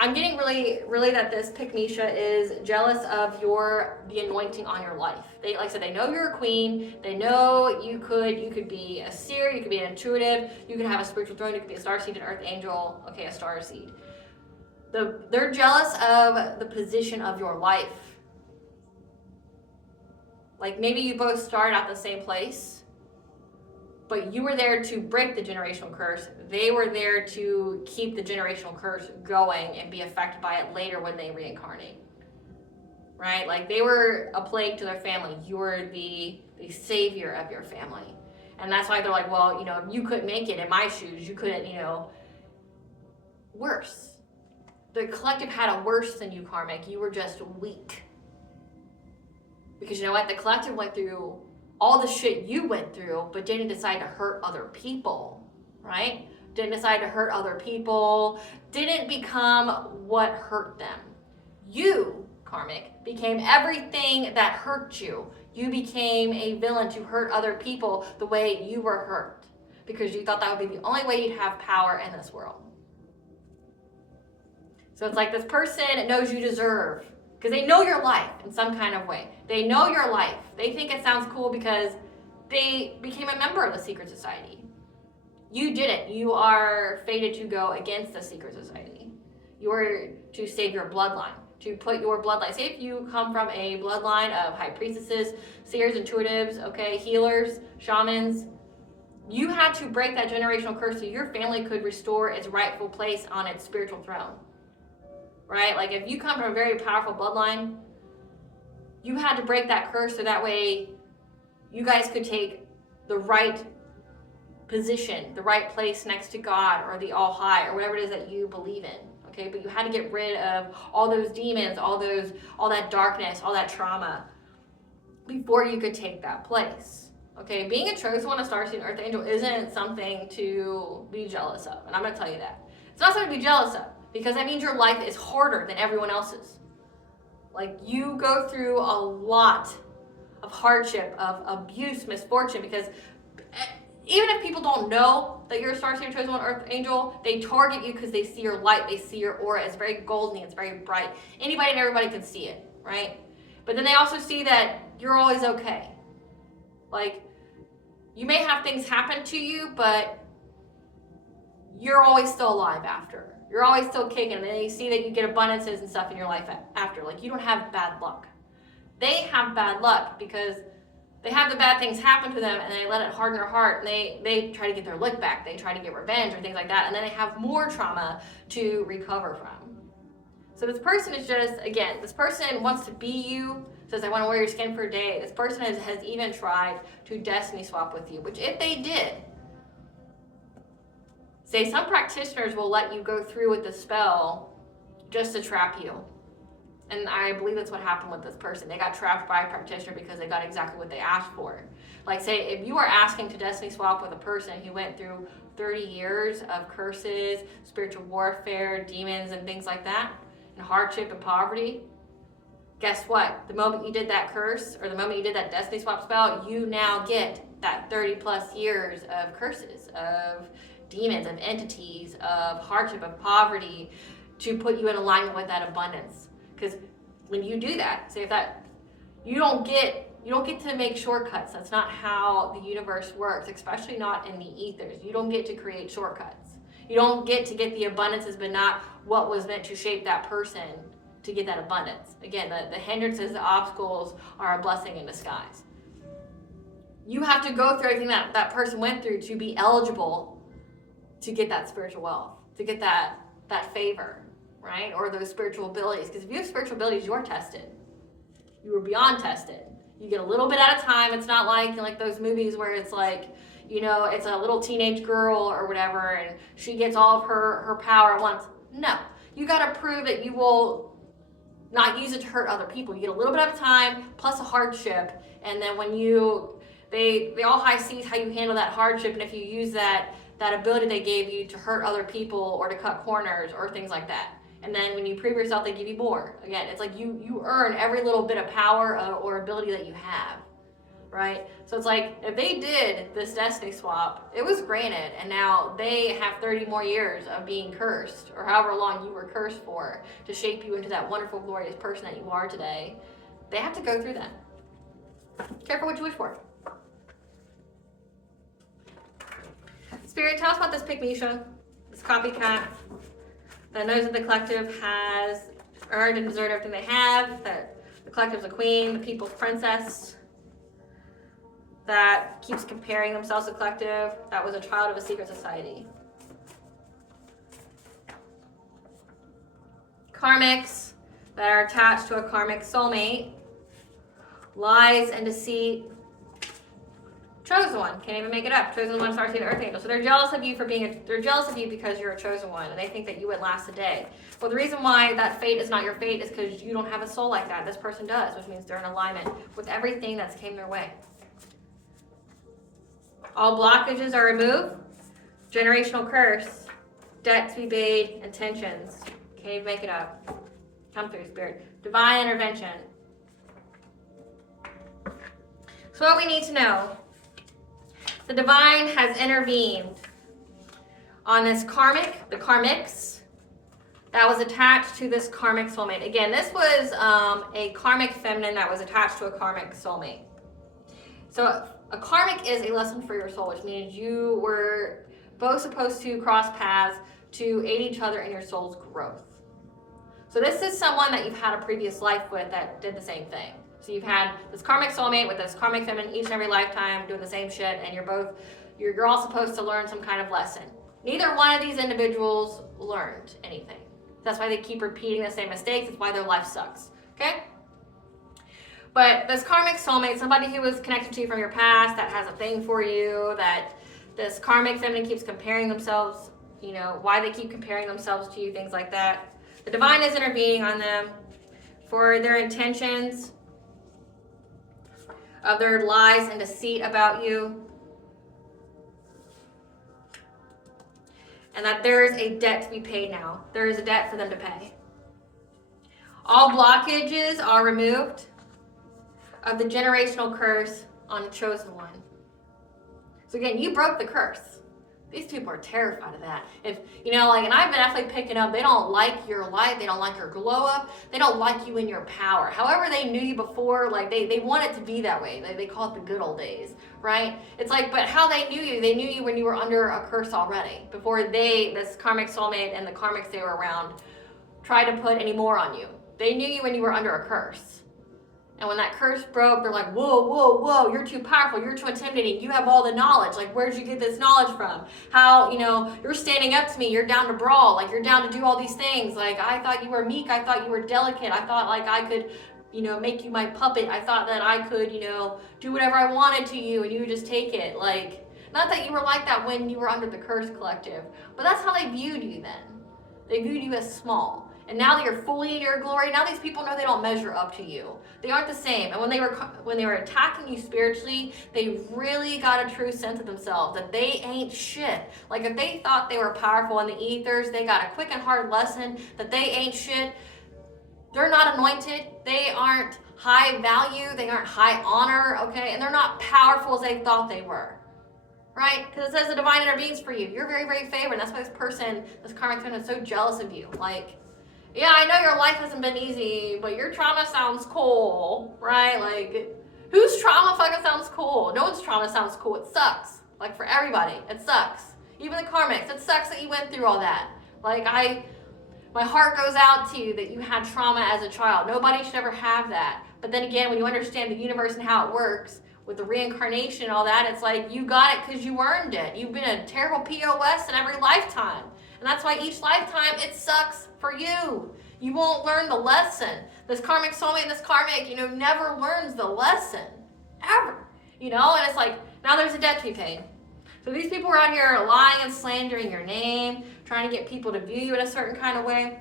I'm getting really that this Pygmesia is jealous of the anointing on your life. They, like I said, they know you're a queen. They know you could be a seer, you could be an intuitive, you could have a spiritual throne, you could be a star seed, an earth angel, okay, a star seed. They're jealous of the position of your life. Like maybe you both started at the same place, but you were there to break the generational curse. They were there to keep the generational curse going and be affected by it later when they reincarnate. Right? Like they were a plague to their family. You were the savior of your family. And that's why they're like, well, you know, you couldn't make it in my shoes. You couldn't, you know, worse. The collective had a worse than you, karmic. You were just weak. Because you know what? The collective went through all the shit you went through, but didn't decide to hurt other people, right? Didn't decide to hurt other people, didn't become what hurt them. You, karmic, became everything that hurt you. You became a villain to hurt other people the way you were hurt, because you thought that would be the only way you'd have power in this world. So it's like this person knows you deserve, because they know your life in some kind of way. They know your life. They think it sounds cool because they became a member of the secret society. You didn't. You are fated to go against the secret society. You are to save your bloodline, to put your bloodline. Say if you come from a bloodline of high priestesses, seers, intuitives, okay, healers, shamans, you had to break that generational curse so your family could restore its rightful place on its spiritual throne. Right? Like if you come from a very powerful bloodline, you had to break that curse so that way you guys could take the right position, the right place next to God or the All High or whatever it is that you believe in. Okay, but you had to get rid of all those demons, all that darkness, all that trauma before you could take that place. Okay, being a chosen one, a starseed, earth angel isn't something to be jealous of, and I'm going to tell you that. It's not something to be jealous of, because that means your life is harder than everyone else's. Like, you go through a lot of hardship, of abuse, misfortune, because even if people don't know that you're a starseed, chosen one, earth angel, they target you because they see your light, they see your aura. It's very golden, it's very bright. Anybody and everybody can see it, right? But then they also see that you're always okay. Like, you may have things happen to you, but you're always still alive after. You're always still kicking, and then you see that you get abundances and stuff in your life after. Like, you don't have bad luck. They have bad luck because they have the bad things happen to them, and they let it harden their heart, and they try to get their lick back. They try to get revenge or things like that, and then they have more trauma to recover from. So this person is just, again, this person wants to be you, says, I want to wear your skin for a day. This person has even tried to destiny swap with you, which if they did, say some practitioners will let you go through with the spell just to trap you. And I believe that's what happened with this person. They got trapped by a practitioner because they got exactly what they asked for. Like, say, if you are asking to destiny swap with a person who went through 30 years of curses, spiritual warfare, demons, and things like that, and hardship and poverty, guess what? The moment you did that curse, or the moment you did that destiny swap spell, you now get that 30 plus years of curses, of demons, of entities, of hardship, of poverty, to put you in alignment with that abundance. Because when you do that, say if that, you don't get to make shortcuts. That's not how the universe works, especially not in the ethers. You don't get to create shortcuts. You don't get to get the abundances, but not what was meant to shape that person to get that abundance. Again, the hindrances, the obstacles are a blessing in disguise. You have to go through everything that person went through to be eligible to get that spiritual wealth, to get that favor, right? Or those spiritual abilities. Because if you have spiritual abilities, you're tested. You were beyond tested. You get a little bit at a time. It's not like those movies where it's like, you know, it's a little teenage girl or whatever, and she gets all of her power at once. No. You got to prove that you will not use it to hurt other people. You get a little bit at a time, plus a hardship, and then when they all high sees how you handle that hardship, and if you use that ability they gave you to hurt other people or to cut corners or things like that. And then when you prove yourself, they give you more. Again, it's like you earn every little bit of power or ability that you have, right? So it's like, if they did this destiny swap, it was granted, and now they have 30 more years of being cursed, or however long you were cursed for, to shape you into that wonderful, glorious person that you are today. They have to go through that. Careful what you wish for. Spirit, tell us about this Pygmisha, this copycat, that knows that the collective has earned and deserved everything they have, that the collective's a queen, the people's princess, that keeps comparing themselves to the collective, that was a child of a secret society. Karmics that are attached to a karmic soulmate, lies and deceit. Chosen one, can't even make it up. Chosen one, starseed, earth angel. So they're jealous of you they're jealous of you because you're a chosen one, and they think that you would last a day. Well, the reason why that fate is not your fate is because you don't have a soul like that. This person does, which means they're in alignment with everything that's came their way. All blockages are removed. Generational curse, debt to be paid, intentions. Can't even make it up. Come through, Spirit. Divine intervention. So what we need to know, the divine has intervened on this karmic, the karmics, that was attached to this karmic soulmate. Again, this was a karmic feminine that was attached to a karmic soulmate. So a karmic is a lesson for your soul, which means you were both supposed to cross paths to aid each other in your soul's growth. So this is someone that you've had a previous life with that did the same thing. So you've had this karmic soulmate with this karmic feminine each and every lifetime doing the same shit, and you're all supposed to learn some kind of lesson. Neither one of these individuals learned anything. That's why they keep repeating the same mistakes. It's why their life sucks. Okay? But this karmic soulmate, somebody who was connected to you from your past, that has a thing for you, that this karmic feminine keeps comparing themselves, you know, why they keep comparing themselves to you, things like that. The divine is intervening on them for their intentions of their lies and deceit about you. And that there is a debt to be paid now. There is a debt for them to pay. All blockages are removed of the generational curse on the chosen one. So again, you broke the curse. These people are terrified of that. If, you know, like, and I've been definitely picking up, they don't like your light, they don't like your glow up, they don't like you in your power. However they knew you before, like, they want it to be that way. They call it the good old days, right? It's like, but how they knew you when you were under a curse already, before this karmic soulmate and the karmics they were around tried to put any more on you. They knew you when you were under a curse. And when that curse broke, they're like, whoa, whoa, whoa, you're too powerful, you're too intimidating, you have all the knowledge. Like, where'd you get this knowledge from? How, you know, you're standing up to me, you're down to brawl, like, you're down to do all these things. Like, I thought you were meek, I thought you were delicate, I thought, like, I could, you know, make you my puppet. I thought that I could, you know, do whatever I wanted to you and you would just take it. Like, not that you were like that when you were under the curse collective, but that's how they viewed you then. They viewed you as small. And now that you're fully in your glory, now these people know they don't measure up to you. They aren't the same. And when they were attacking you spiritually, they really got a true sense of themselves, that they ain't shit. Like, if they thought they were powerful in the ethers, they got a quick and hard lesson that they ain't shit. They're not anointed. They aren't high value. They aren't high honor, okay? And they're not powerful as they thought they were. Right? Because it says the divine intervenes for you. You're very, very favored. And that's why this person, this karmic friend, is so jealous of you. Like, yeah, I know your life hasn't been easy, but your trauma sounds cool, right? Like, whose trauma fucking sounds cool? No one's trauma sounds cool. It sucks. Like, for everybody, it sucks. Even the karmics, it sucks that you went through all that. Like, my heart goes out to you that you had trauma as a child. Nobody should ever have that. But then again, when you understand the universe and how it works, with the reincarnation and all that, it's like, you got it because you earned it. You've been a terrible POS in every lifetime. And that's why each lifetime, it sucks for you. You won't learn the lesson. This karmic soulmate and this karmic, you know, never learns the lesson. Ever. You know, and it's like, now there's a debt to be paid. So these people are out here lying and slandering your name, trying to get people to view you in a certain kind of way.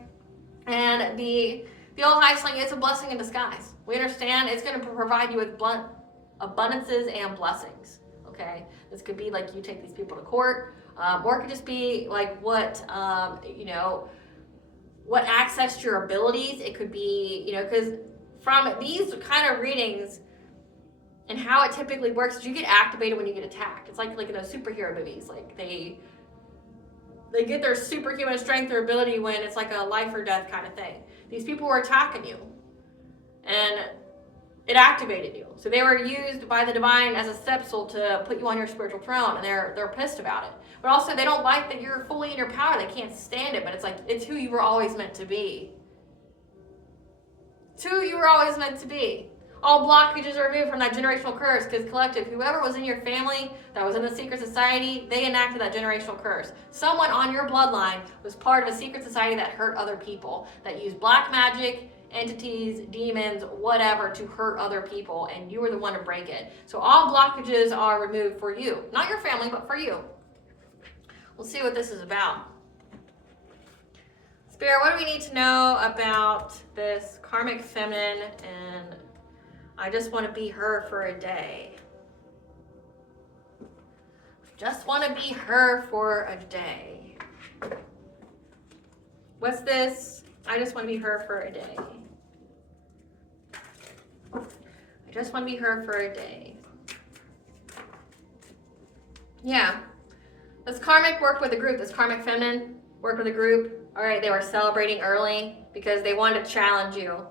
And the old high slang, it's a blessing in disguise. We understand it's going to provide you with abundances and blessings. Okay? This could be like you take these people to court. Or it could just be like what access to your abilities. It could be, you know, because from these kind of readings and how it typically works is you get activated when you get attacked. It's like in those superhero movies. Like they get their superhuman strength or ability when it's like a life or death kind of thing. These people were attacking you. And it activated you. So they were used by the divine as a stepstool to put you on your spiritual throne, and they're pissed about it. But also they don't like that you're fully in your power. They can't stand it, but it's like, it's who you were always meant to be. It's who you were always meant to be. All blockages are removed from that generational curse, because collective, whoever was in your family that was in the secret society, they enacted that generational curse. Someone on your bloodline was part of a secret society that hurt other people, that used black magic, entities, demons, whatever, to hurt other people, and you were the one to break it. So all blockages are removed for you. Not your family, but for you. We'll see what this is about. Spirit, what do we need to know about this karmic feminine, and I just want to be her for a day. Just want to be her for a day. What's this? I just want to be her for a day. I just want to be her for a day. Yeah. This karmic worked with a group. This karmic feminine worked with a group. All right, they were celebrating early because they wanted to challenge you.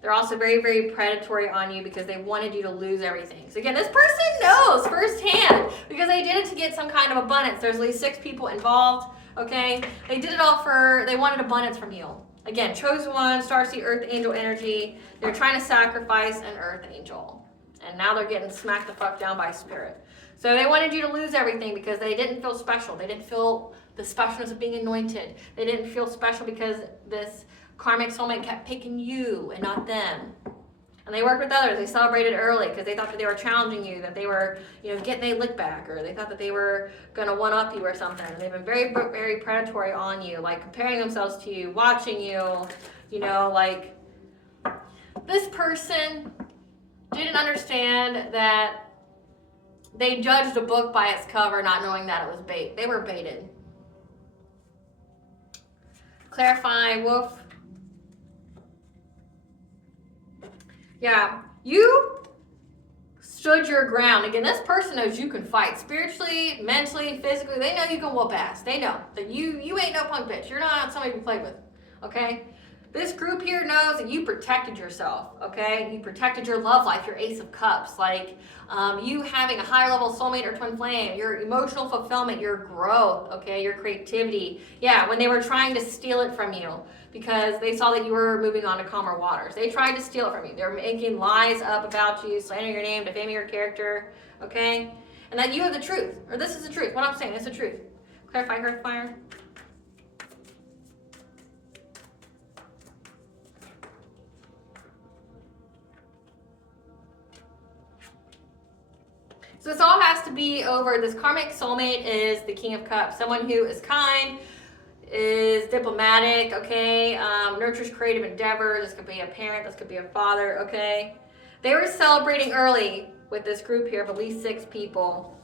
They're also very, very predatory on you because they wanted you to lose everything. So again, this person knows firsthand because they did it to get some kind of abundance. There's at least 6 people involved, okay? They did it all they wanted abundance from you. Again, chosen one, starseed, earth angel energy. They're trying to sacrifice an earth angel. And now they're getting smacked the fuck down by spirit. So they wanted you to lose everything because they didn't feel special. They didn't feel the specialness of being anointed. They didn't feel special because this karmic soulmate kept picking you and not them. And they worked with others. They celebrated early because they thought that they were challenging you, that they were, getting a lick back, or they thought that they were going to one-up you or something. And they've been very, very predatory on you, like comparing themselves to you, watching you, like this person didn't understand that they judged a book by its cover, not knowing that it was bait. They were baited. Clarify, wolf. Yeah, you stood your ground. Again, this person knows you can fight spiritually, mentally, physically. They know you can whoop ass. They know that you ain't no punk bitch. You're not somebody to play with, okay? This group here knows that you protected yourself, okay? You protected your love life, your Ace of Cups, like you having a higher level soulmate or twin flame, your emotional fulfillment, your growth, okay? Your creativity. Yeah, when they were trying to steal it from you because they saw that you were moving on to calmer waters. They tried to steal it from you. They were making lies up about you, slandering your name, defaming your character, okay? And that you have the truth, or this is the truth. What I'm saying is the truth. Clarify, Hearthfire. So this all has to be over. This karmic soulmate is the King of Cups. Someone who is kind, is diplomatic, okay? Nurtures creative endeavors. This could be a parent. This could be a father, okay? They were celebrating early with this group here of at least 6 people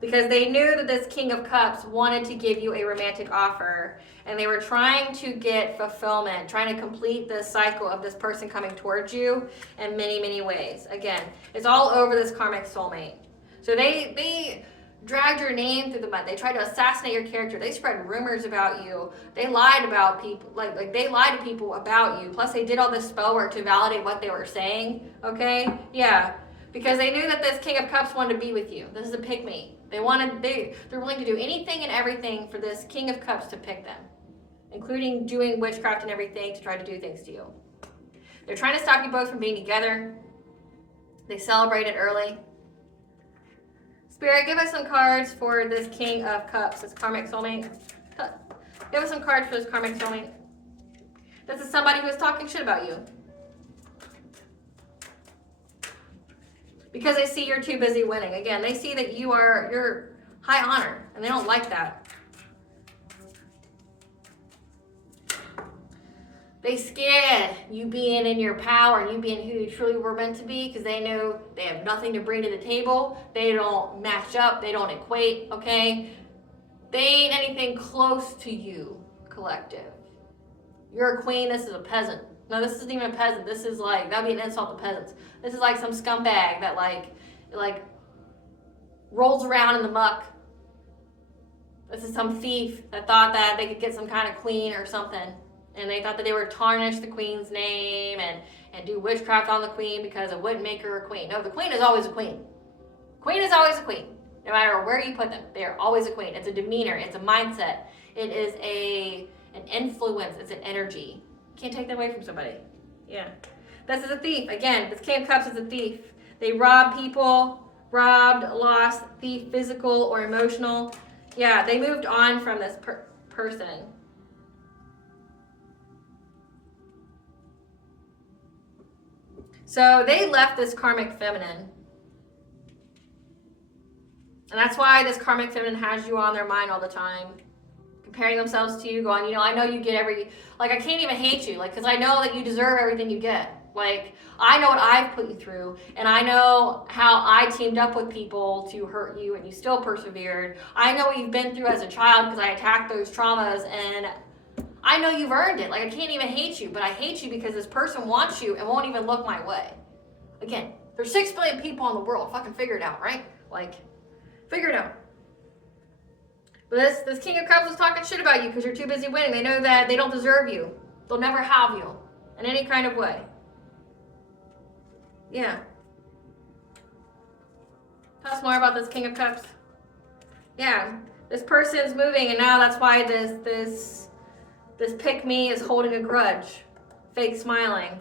because they knew that this King of Cups wanted to give you a romantic offer, and they were trying to get fulfillment, trying to complete the cycle of this person coming towards you in many, many ways. Again, it's all over this karmic soulmate. So they dragged your name through the mud. They tried to assassinate your character. They spread rumors about you. They lied about people, like they lied to people about you. Plus they did all this spell work to validate what they were saying, okay? Yeah, because they knew that this King of Cups wanted to be with you. This is a pick me. They're willing to do anything and everything for this King of Cups to pick them, including doing witchcraft and everything to try to do things to you. They're trying to stop you both from being together. They celebrated early. Spirit, give us some cards for this King of Cups, this karmic soulmate. Give us some cards for this karmic soulmate. This is somebody who is talking shit about you. Because they see you're too busy winning. Again, they see that you're high honor, and they don't like that. They scared you being in your power and you being who you truly were meant to be because they know they have nothing to bring to the table. They don't match up. They don't equate, okay? They ain't anything close to you, collective. You're a queen. This is a peasant. No, this isn't even a peasant. This is like, that would be an insult to peasants. This is like some scumbag that like rolls around in the muck. This is some thief that thought that they could get some kind of queen or something. And they thought that they would tarnish the queen's name and do witchcraft on the queen because it wouldn't make her a queen. No, the queen is always a queen. Queen is always a queen. No matter where you put them, they are always a queen. It's a demeanor. It's a mindset. It is an influence. It's an energy. Can't take that away from somebody. Yeah. This is a thief. Again, this King of Cups is a thief. They rob people, robbed, lost, thief, physical or emotional. Yeah, they moved on from this person. So they left this karmic feminine. And that's why this karmic feminine has you on their mind all the time. Comparing themselves to you, going, I know you get I can't even hate you, because I know that you deserve everything you get. I know what I've put you through, and I know how I teamed up with people to hurt you, and you still persevered. I know what you've been through as a child because I attacked those traumas, and I know you've earned it. I can't even hate you, but I hate you because this person wants you and won't even look my way. Again, there's 6 billion people in the world. Fucking figure it out, right? Figure it out. But this King of Cups is talking shit about you because you're too busy winning. They know that they don't deserve you. They'll never have you in any kind of way. Yeah. Tell us more about this King of Cups. Yeah. This person's moving, and now that's why this pick-me is holding a grudge. Fake smiling.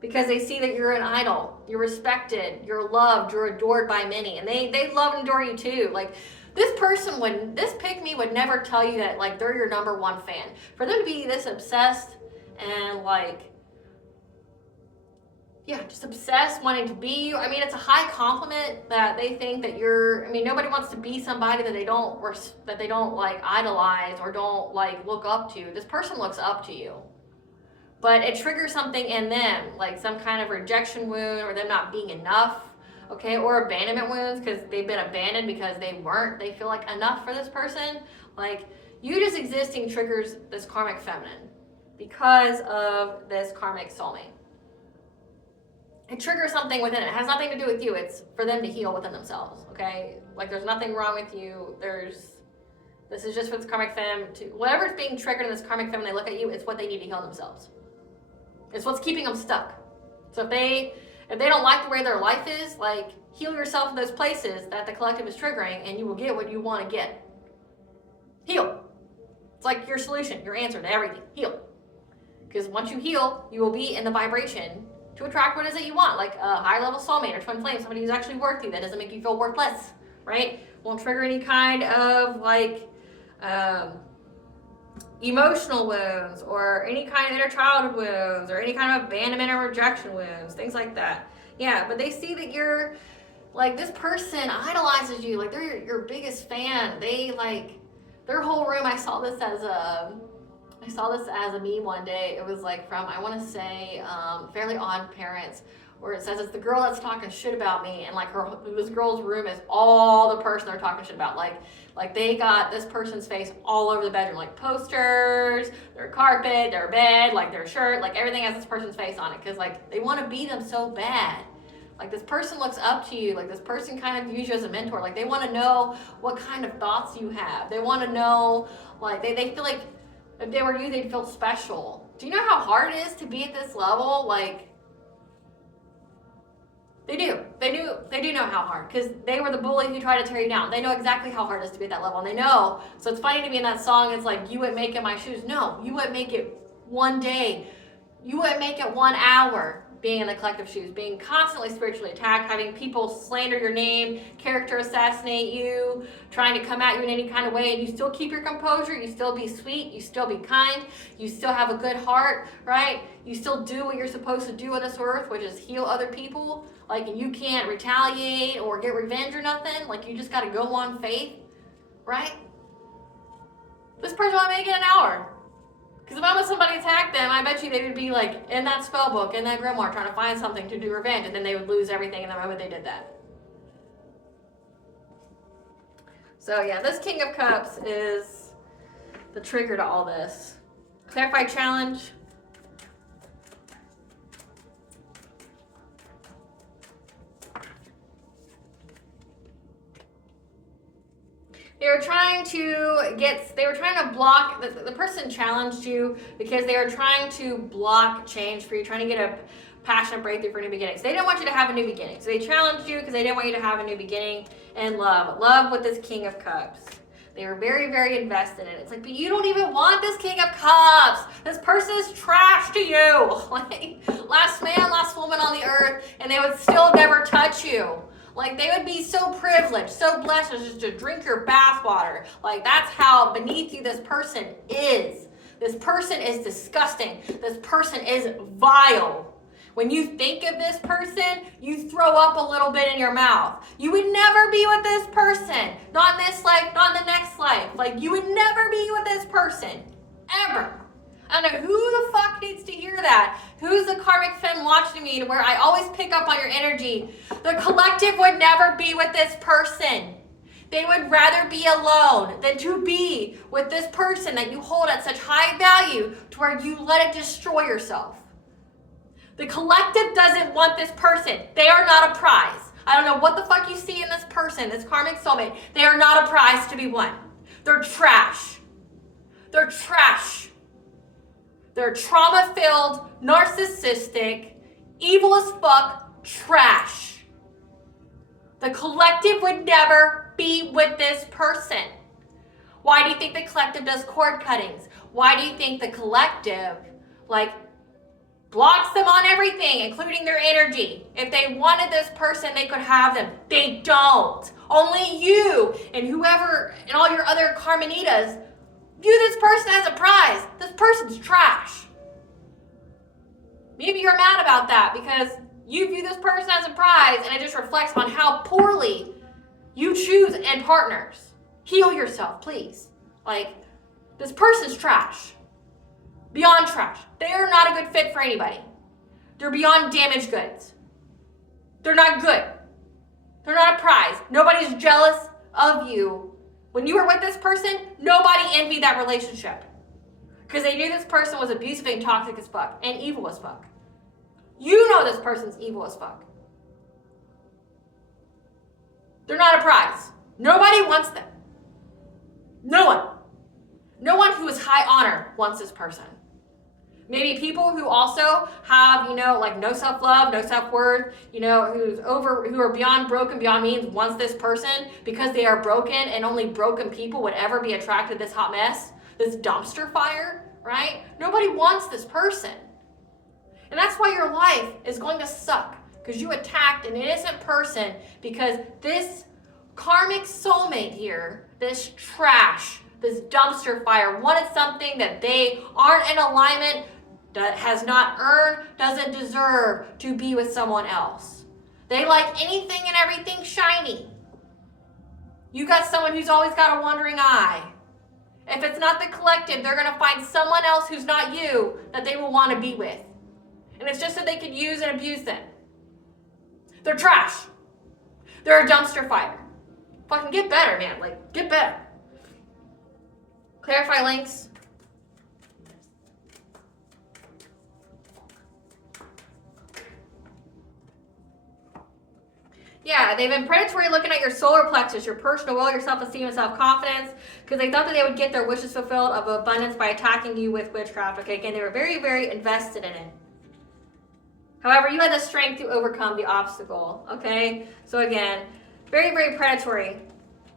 Because they see that you're an idol. You're respected. You're loved. You're adored by many. And they love and adore you too. Like, this pick-me would never tell you that, like, they're your number one fan. For them to be this obsessed and, like, yeah, just obsessed, wanting to be you. I mean, it's a high compliment that they think that you're, I mean, nobody wants to be somebody that they don't, like, idolize or don't, like, look up to. This person looks up to you. But it triggers something in them, like some kind of rejection wound or them not being enough, okay? Or abandonment wounds because they've been abandoned because they feel like enough for this person. Like, you just existing triggers this karmic feminine because of this karmic soulmate. It triggers something within it. It has nothing to do with you. It's for them to heal within themselves, okay? Like, there's nothing wrong with you. This is just for this karmic femme. Whatever's being triggered in this karmic femme, they look at you, it's what they need to heal themselves. It's what's keeping them stuck. So if they don't like the way their life is, like, heal yourself in those places that the collective is triggering, and you will get what you want to get. Heal. It's like your solution, your answer to everything. Heal. Because once you heal, you will be in the vibration to attract what it is that you want, like a high-level soulmate or twin flame, somebody who's actually worth you, that doesn't make you feel worthless, right? Won't trigger any kind of, like, emotional wounds or any kind of inner childhood wounds or any kind of abandonment or rejection wounds, things like that. Yeah, but they see that you're, like, this person idolizes you, like, they're your biggest fan. They, like, their whole room, I saw this as a meme one day. It was like from, I want to say, Fairly Odd Parents, where it says it's the girl that's talking shit about me, and like this girl's room is all the person they're talking shit about. Like they got this person's face all over the bedroom, like posters, their carpet, their bed, like their shirt, like everything has this person's face on it, because like they want to be them so bad. Like, this person looks up to you. Like, this person kind of views you as a mentor. Like, they want to know what kind of thoughts you have. They want to know, like, they feel like if they were you, they'd feel special. Do you know how hard it is to be at this level? Like, they do know how hard, because they were the bully who tried to tear you down. They know exactly how hard it is to be at that level, and they know. So it's funny to me in that song, it's like, you wouldn't make it in my shoes. No, you wouldn't make it one day. You wouldn't make it 1 hour being in the collective shoes, being constantly spiritually attacked, having people slander your name, character assassinate you, trying to come at you in any kind of way, and you still keep your composure, you still be sweet, you still be kind, you still have a good heart, right? You still do what you're supposed to do on this earth, which is heal other people. Like, you can't retaliate or get revenge or nothing. Like, you just got to go on faith, right? This person might make it an hour. Because if I was somebody attacked them, I bet you they would be like in that spell book, in that grimoire, trying to find something to do revenge, and then they would lose everything in the moment they did that. So yeah, this King of Cups is the trigger to all this. Clarify challenge. They were trying to block, the person challenged you because they were trying to block change for you, trying to get a passionate breakthrough for new beginnings. They didn't want you to have a new beginning. So they challenged you because they didn't want you to have a new beginning in love. Love with this King of Cups. They were very, very invested in it. It's like, but you don't even want this King of Cups. This person is trash to you. Like, last man, last woman on the earth, and they would still never touch you. Like, they would be so privileged, so blessed as just to drink your bathwater. Like, that's how beneath you this person is. This person is disgusting. This person is vile. When you think of this person, you throw up a little bit in your mouth. You would never be with this person. Not in this life, not in the next life. Like, you would never be with this person. Ever. I don't know who the fuck needs to hear that. Who's the karmic femme watching me to where I always pick up on your energy? The collective would never be with this person. They would rather be alone than to be with this person that you hold at such high value to where you let it destroy yourself. The collective doesn't want this person. They are not a prize. I don't know what the fuck you see in this person, this karmic soulmate. They are not a prize to be won. They're trash. They're trash. They're trauma-filled, narcissistic, evil as fuck trash. The collective would never be with this person. Why do you think the collective does cord cuttings? Why do you think the collective, blocks them on everything, including their energy? If they wanted this person, they could have them. They don't. Only you and whoever and all your other Carmenitas view this person as a prize. This person's trash. Maybe you're mad about that because you view this person as a prize and it just reflects on how poorly you choose and partners. Heal yourself, please. This person's trash. Beyond trash. They are not a good fit for anybody. They're beyond damaged goods. They're not good. They're not a prize. Nobody's jealous of you. When you were with this person, nobody envied that relationship. Because they knew this person was abusive and toxic as fuck. And evil as fuck. You know this person's evil as fuck. They're not a prize. Nobody wants them. No one. No one who is high honor wants this person. Maybe people who also have, no self-love, no self-worth, who are beyond broken, beyond means, wants this person because they are broken and only broken people would ever be attracted to this hot mess, this dumpster fire, right? Nobody wants this person. And that's why your life is going to suck, because you attacked an innocent person because this karmic soulmate here, this trash, this dumpster fire, wanted something that they aren't in alignment, that has not earned, doesn't deserve to be with someone else. They like anything and everything shiny. You got someone who's always got a wandering eye. If it's not the collective, they're going to find someone else who's not you that they will want to be with. And it's just so they could use and abuse them. They're trash. They're a dumpster fire. Fucking get better, man. Get better. Clarify links. Yeah, they've been predatory looking at your solar plexus, your personal will, your self-esteem, and self-confidence, because they thought that they would get their wishes fulfilled of abundance by attacking you with witchcraft. Okay, again, they were very, very invested in it. However, you had the strength to overcome the obstacle. Okay, so again, very, very predatory.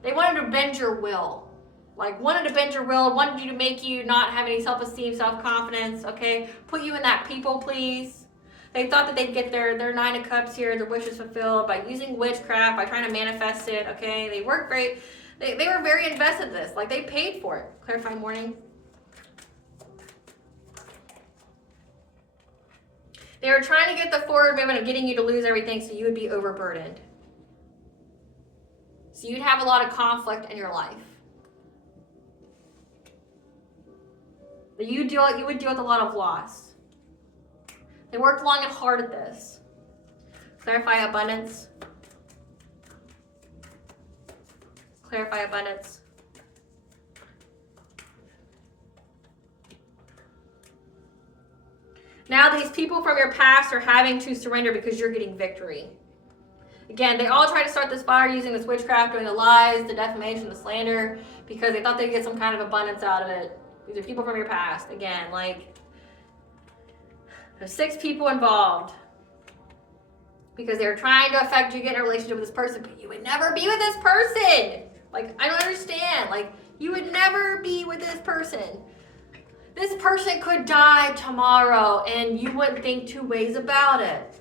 They wanted to bend your will. Wanted to bend your will, wanted you to make you not have any self-esteem, self-confidence, okay? Put you in that people please. They thought that they'd get their 9 of Cups here, their wishes fulfilled by using witchcraft, by trying to manifest it, okay? They were very invested in this. They paid for it. Clarify morning. They were trying to get the forward movement of getting you to lose everything so you would be overburdened. So you'd have a lot of conflict in your life. You would deal with a lot of loss. They worked long and hard at this. Clarify abundance. Clarify abundance. Now these people from your past are having to surrender because you're getting victory. Again, they all tried to start this fire using this witchcraft, doing the lies, the defamation, the slander, because they thought they'd get some kind of abundance out of it. These are people from your past. Again, there's 6 people involved because they were trying to affect you getting a relationship with this person, but you would never be with this person. I don't understand. You would never be with this person. This person could die tomorrow and you wouldn't think 2 ways about it.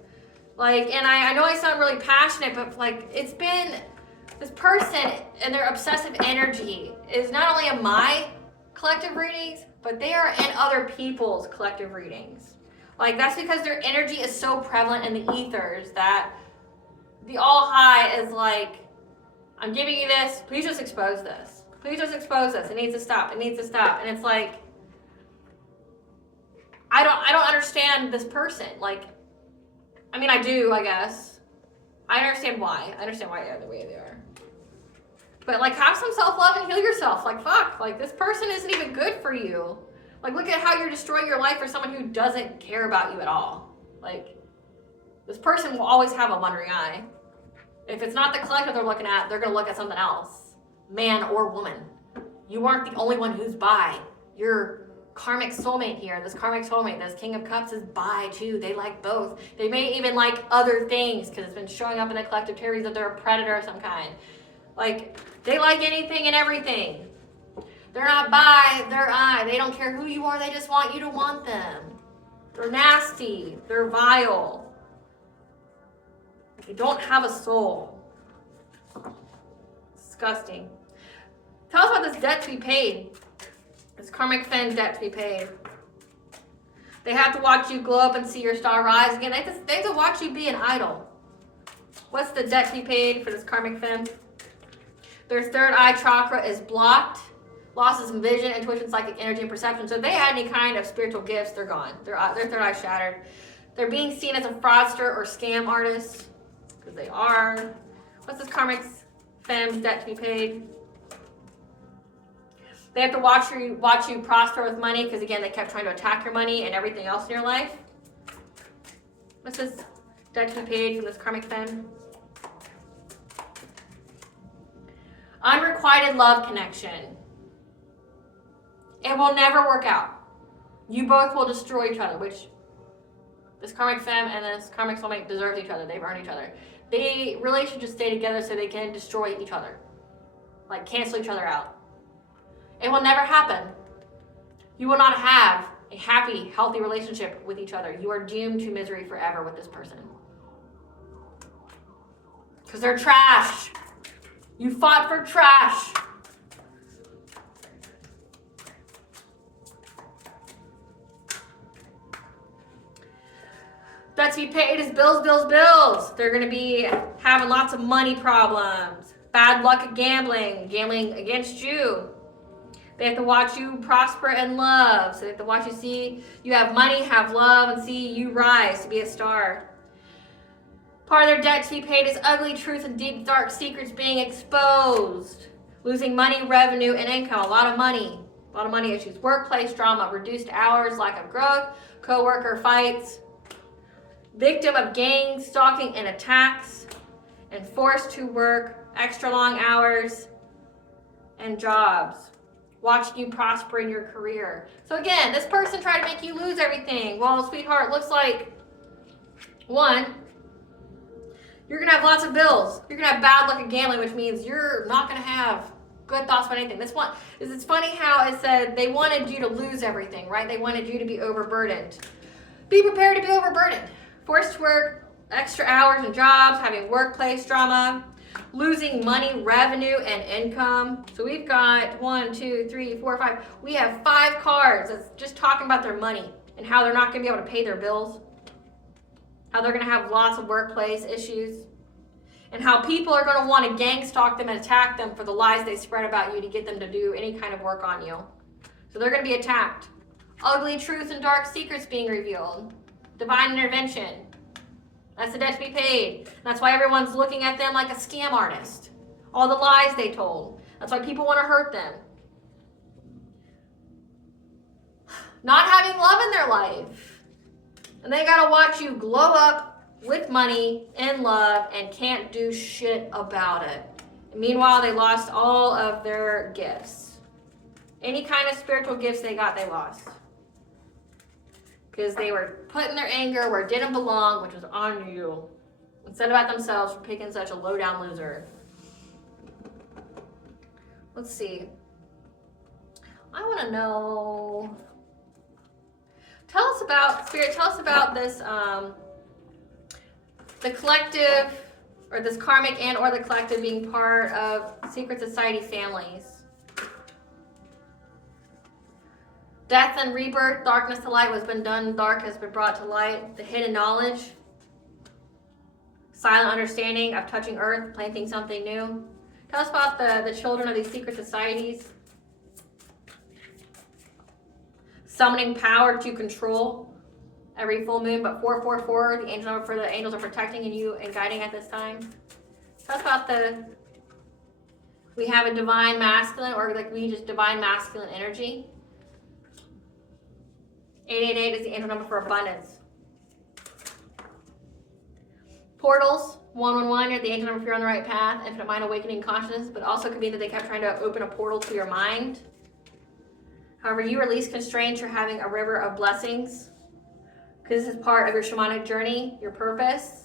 And I know I sound really passionate, but it's been, this person and their obsessive energy is not only in my collective readings, but they are in other people's collective readings. That's because their energy is so prevalent in the ethers that the all high is I'm giving you this, please just expose this. Please just expose this. It needs to stop. It needs to stop. And it's I don't understand this person. I do, I guess. I understand why. I understand why they are the way they are. But have some self-love and heal yourself. Fuck. This person isn't even good for you. Look at how you're destroying your life for someone who doesn't care about you at all. This person will always have a wandering eye. If it's not the collective they're looking at, they're going to look at something else. Man or woman. You aren't the only one who's bi. Your karmic soulmate here, this karmic soulmate, this King of Cups is bi too. They like both. They may even like other things because it's been showing up in the collective theories that they're a predator of some kind. Like, they like anything and everything. They're not bi, they're I. They don't care who you are, they just want you to want them. They're nasty, they're vile. They don't have a soul. Disgusting. Tell us about this debt to be paid. This karmic fen debt to be paid. They have to watch you glow up and see your star rise again. They have to watch you be an idol. What's the debt to be paid for this karmic fen? Their third eye chakra is blocked. Losses in vision, intuition, psychic energy, and perception. So if they had any kind of spiritual gifts, they're gone. Their third eye shattered. They're being seen as a fraudster or scam artist, because they are. What's this karmic fem's debt to be paid? They have to watch you prosper with money, because again, they kept trying to attack your money and everything else in your life. What's this debt to be paid from this karmic fem? Unrequited love connection. It will never work out. You both will destroy each other, which this karmic femme and this karmic soulmate deserve each other. They've earned each other. They really should just stay together so they can destroy each other. Like, cancel each other out. It will never happen. You will not have a happy, healthy relationship with each other. You are doomed to misery forever with this person. Because they're trash. You fought for trash. That to be paid is bills, bills, bills. They're going to be having lots of money problems. Bad luck at gambling. Gambling against you. They have to watch you prosper in love. So they have to watch you see you have money, have love, and see you rise to be a star. Part of their debt to be paid is ugly truth and deep, dark secrets being exposed. Losing money, revenue, and income. A lot of money issues. Workplace drama, reduced hours, lack of growth, co-worker fights. Victim of gang stalking and attacks, and forced to work extra long hours and jobs. Watching you prosper in your career. So again, this person tried to make you lose everything. Well, sweetheart, looks like, one, you're going to have lots of bills. You're going to have bad luck at gambling, which means you're not going to have good thoughts about anything. It's funny how it said they wanted you to lose everything, right? They wanted you to be overburdened. Be prepared to be overburdened. Forced to work extra hours and jobs, having workplace drama, losing money, revenue, and income. So we've got 1, 2, 3, 4, 5. We have 5 cards that's just talking about their money and how they're not going to be able to pay their bills, how they're going to have lots of workplace issues, and how people are going to want to gang stalk them and attack them for the lies they spread about you to get them to do any kind of work on you. So they're going to be attacked. Ugly truths and dark secrets being revealed. Divine intervention. That's the debt to be paid. That's why everyone's looking at them like a scam artist. All the lies they told. That's why people want to hurt them. Not having love in their life. And they got to watch you glow up with money, in love, and can't do shit about it. And meanwhile, they lost all of their gifts. Any kind of spiritual gifts they got, they lost. Because they were putting their anger where it didn't belong, which was on you, instead of at themselves for picking such a low-down loser. Let's see. I want to know. Tell us about, Spirit, tell us about this, the collective, or this karmic and or the collective being part of secret society families. Death and rebirth, darkness to light, what's been done dark has been brought to light. The hidden knowledge, silent understanding of touching earth, planting something new. Tell us about the children of these secret societies. Summoning power to control every full moon, but 444, the angel number for the angels are protecting you and guiding at this time. Tell us about we have a divine masculine, or like we just divine masculine energy. 888 is the angel number for abundance. Portals, 111, you're the angel number, if you're on the right path, infinite mind, awakening consciousness, but also could be that they kept trying to open a portal to your mind. However, you release constraints, you're having a river of blessings, because this is part of your shamanic journey, your purpose,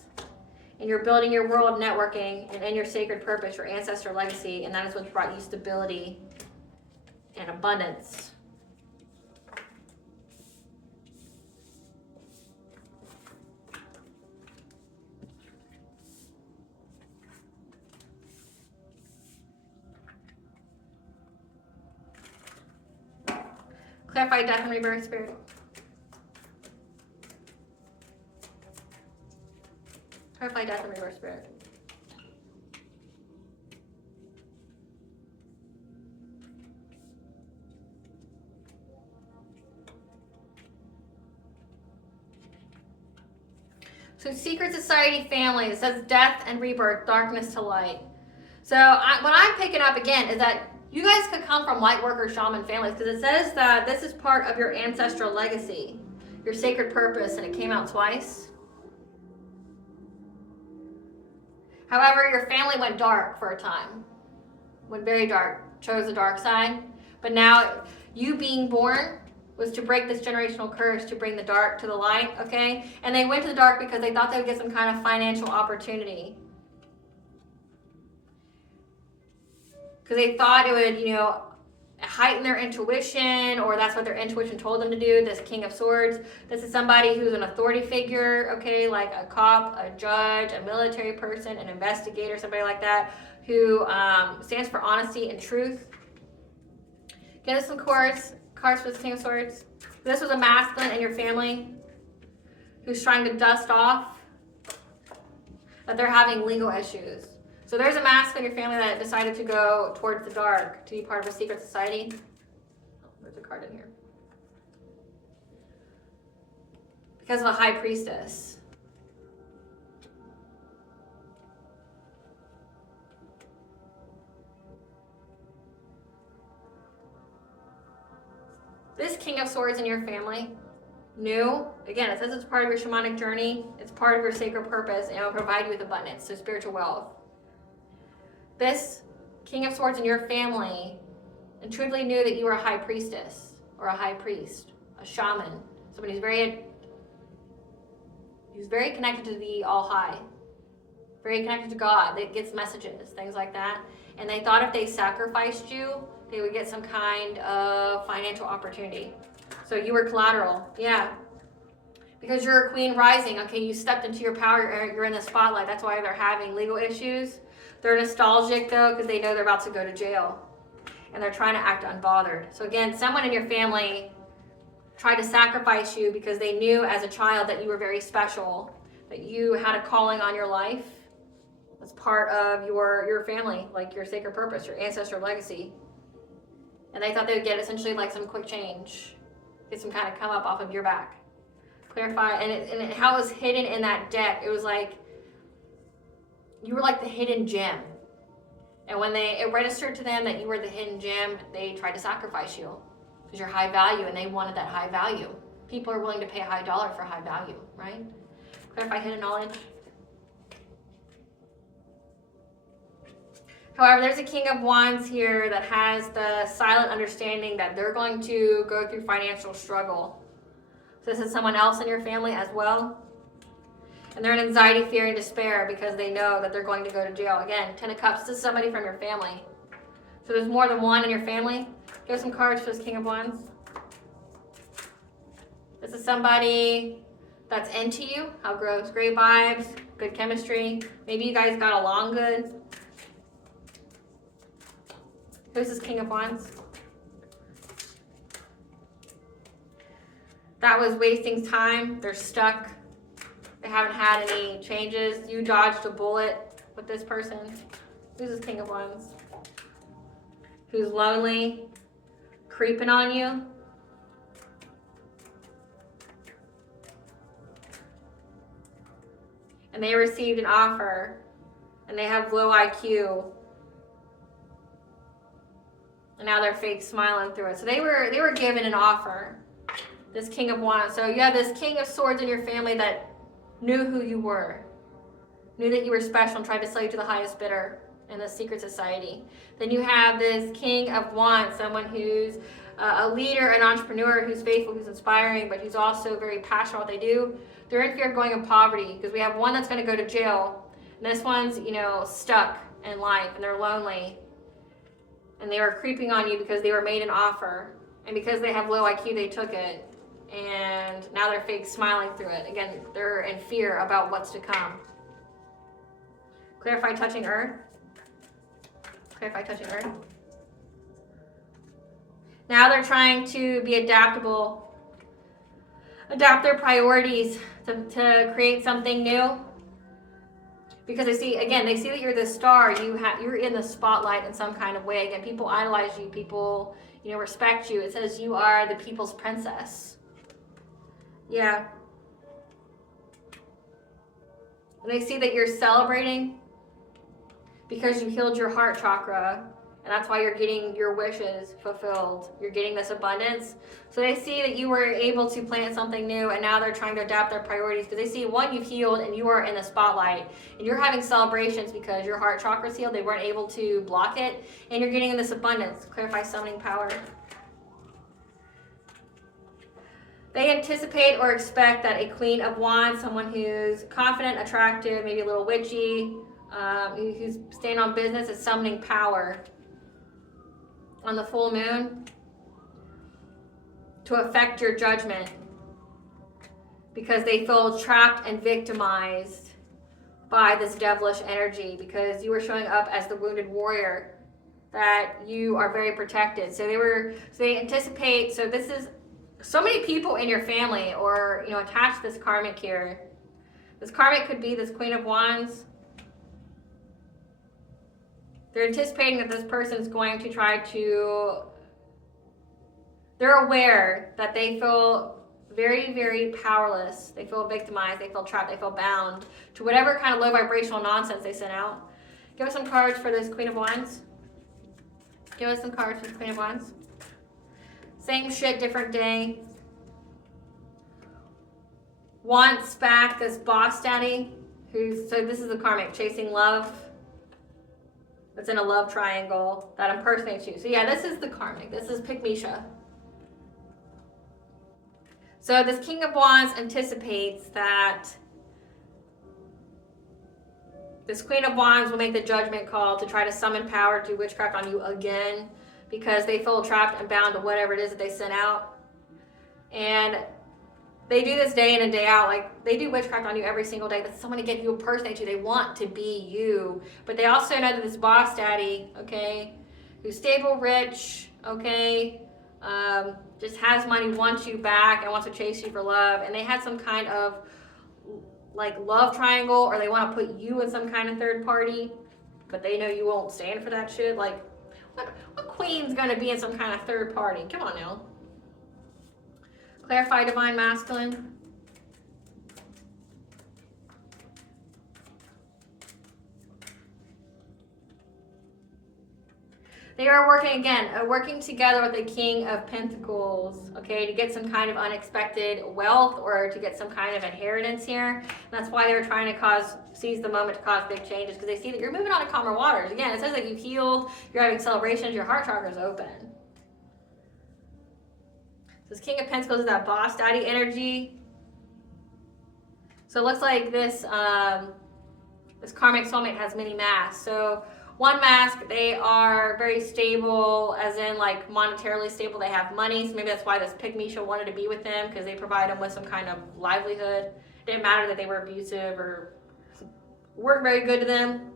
and you're building your world networking and in your sacred purpose, your ancestor legacy, and that is what's brought you stability and abundance. Clarify death and rebirth, spirit. Clarify death and rebirth, spirit. So secret society family, it says death and rebirth, darkness to light. So what I'm picking up again is that you guys could come from light worker shaman families, because it says that this is part of your ancestral legacy, your sacred purpose, and it came out twice. However, your family went dark for a time, went very dark, chose the dark side. But now you being born was to break this generational curse, to bring the dark to the light, okay? And they went to the dark because they thought they would get some kind of financial opportunity. Because they thought it would, heighten their intuition, or that's what their intuition told them to do. This King of Swords, this is somebody who's an authority figure, okay, like a cop, a judge, a military person, an investigator, somebody like that, who stands for honesty and truth. Get us some cards for this King of Swords. This was a masculine in your family who's trying to dust off that they're having legal issues. So there's a masculine in your family that decided to go towards the dark, to be part of a secret society. Oh, there's a card in here. Because of a high priestess. This King of Swords in your family knew, again, it says it's part of your shamanic journey, it's part of your sacred purpose, and it will provide you with abundance, so spiritual wealth. This King of Swords in your family intuitively knew that you were a high priestess or a high priest, a shaman, somebody who's very connected to the All High, very connected to God, that gets messages, things like that. And they thought if they sacrificed you, they would get some kind of financial opportunity. So you were collateral, yeah. Because you're a queen rising, okay, you stepped into your power, you're in the spotlight. That's why they're having legal issues. They're nostalgic though, because they know they're about to go to jail. And they're trying to act unbothered. So again, someone in your family tried to sacrifice you because they knew as a child that you were very special, that you had a calling on your life. That's part of your family, like your sacred purpose, your ancestral legacy. And they thought they would get essentially like some quick change, get some kind of come up off of your back. Clarify, and how it was hidden in that deck, it was like, you were like the hidden gem. And when it registered to them that you were the hidden gem, they tried to sacrifice you because you're high value and they wanted that high value. People are willing to pay a high dollar for high value, right? Clarify hidden knowledge. However, there's a King of Wands here that has the silent understanding that they're going to go through financial struggle. So this is someone else in your family as well. And they're in anxiety, fear, and despair because they know that they're going to go to jail. Again, 10 of Cups, this is somebody from your family. So there's more than one in your family. Here's some cards for this King of Wands. This is somebody that's into you. How gross. Great vibes, good chemistry. Maybe you guys got along good. Who's this King of Wands? That was wasting time. They're stuck. They haven't had any changes. You dodged a bullet with this person. Who's this King of Wands? Who's lonely, creeping on you. And they received an offer, and they have low IQ. And now they're fake smiling through it. So they were given an offer. This King of Wands. So you have this King of Swords in your family that knew who you were. knew that you were special and tried to sell you to the highest bidder in the secret society. Then you have this King of Wands, someone who's a leader, an entrepreneur, who's faithful, who's inspiring, but who's also very passionate about what they do. They're in fear of going in poverty because we have one that's going to go to jail, and this one's, stuck in life, and they're lonely, and they were creeping on you because they were made an offer, and because they have low IQ, they took it, and now they're fake smiling through it. Again, they're in fear about what's to come. Clarify touching earth. Clarify touching earth. Now they're trying to be adaptable, adapt their priorities to create something new. Because they see that you're the star, you're in the spotlight in some kind of way. Again, people idolize you, people, respect you. It says you are the people's princess. Yeah. And they see that you're celebrating because you healed your heart chakra, and that's why you're getting your wishes fulfilled. You're getting this abundance. So they see that you were able to plant something new, and now they're trying to adapt their priorities because they see, one, you've healed and you are in the spotlight, and you're having celebrations because your heart chakra's healed. They weren't able to block it, and you're getting this abundance. Clarify summoning power. They anticipate or expect that a Queen of Wands, someone who's confident, attractive, maybe a little witchy, who's staying on business, is summoning power on the full moon to affect your judgment because they feel trapped and victimized by this devilish energy because you were showing up as the wounded warrior, that you are very protected. So they anticipate, so this is so many people in your family or, attached to this karmic here. This karmic could be this Queen of Wands. They're anticipating that this person is going to try to, they're aware that they feel very, very powerless. They feel victimized, they feel trapped, they feel bound to whatever kind of low vibrational nonsense they sent out. Give us some cards for this Queen of Wands. Give us some cards for this Queen of Wands. Same shit, different day. Wants back this boss daddy so this is the karmic, chasing love. It's in a love triangle that impersonates you. So yeah, this is the karmic. This is Pick Misha. So this King of Wands anticipates that this Queen of Wands will make the judgment call to try to summon power, do witchcraft on you again because they feel trapped and bound to whatever it is that they sent out. And they do this day in and day out. Like, they do witchcraft on you every single day. That's someone to get you, impersonate you. They want to be you. But they also know that this boss daddy, okay, who's stable, rich, okay, just has money, wants you back, and wants to chase you for love. And they had some kind of, love triangle, or they want to put you in some kind of third party, but they know you won't stand for that shit. What queen's going to be in some kind of third party? Come on now. Clarify divine masculine. They are working together with the King of Pentacles, okay, to get some kind of unexpected wealth or to get some kind of inheritance here. And that's why they're trying to seize the moment to cause big changes, because they see that you're moving on to calmer waters. Again, it says that you've healed, you're having celebrations, your heart chakra is open. This King of Pentacles is that boss daddy energy. So it looks like this karmic soulmate has many masks. So one mask, they are very stable, as in monetarily stable. They have money, so maybe that's why this Pick Misha wanted to be with them, because they provide them with some kind of livelihood. It didn't matter that they were abusive or weren't very good to them.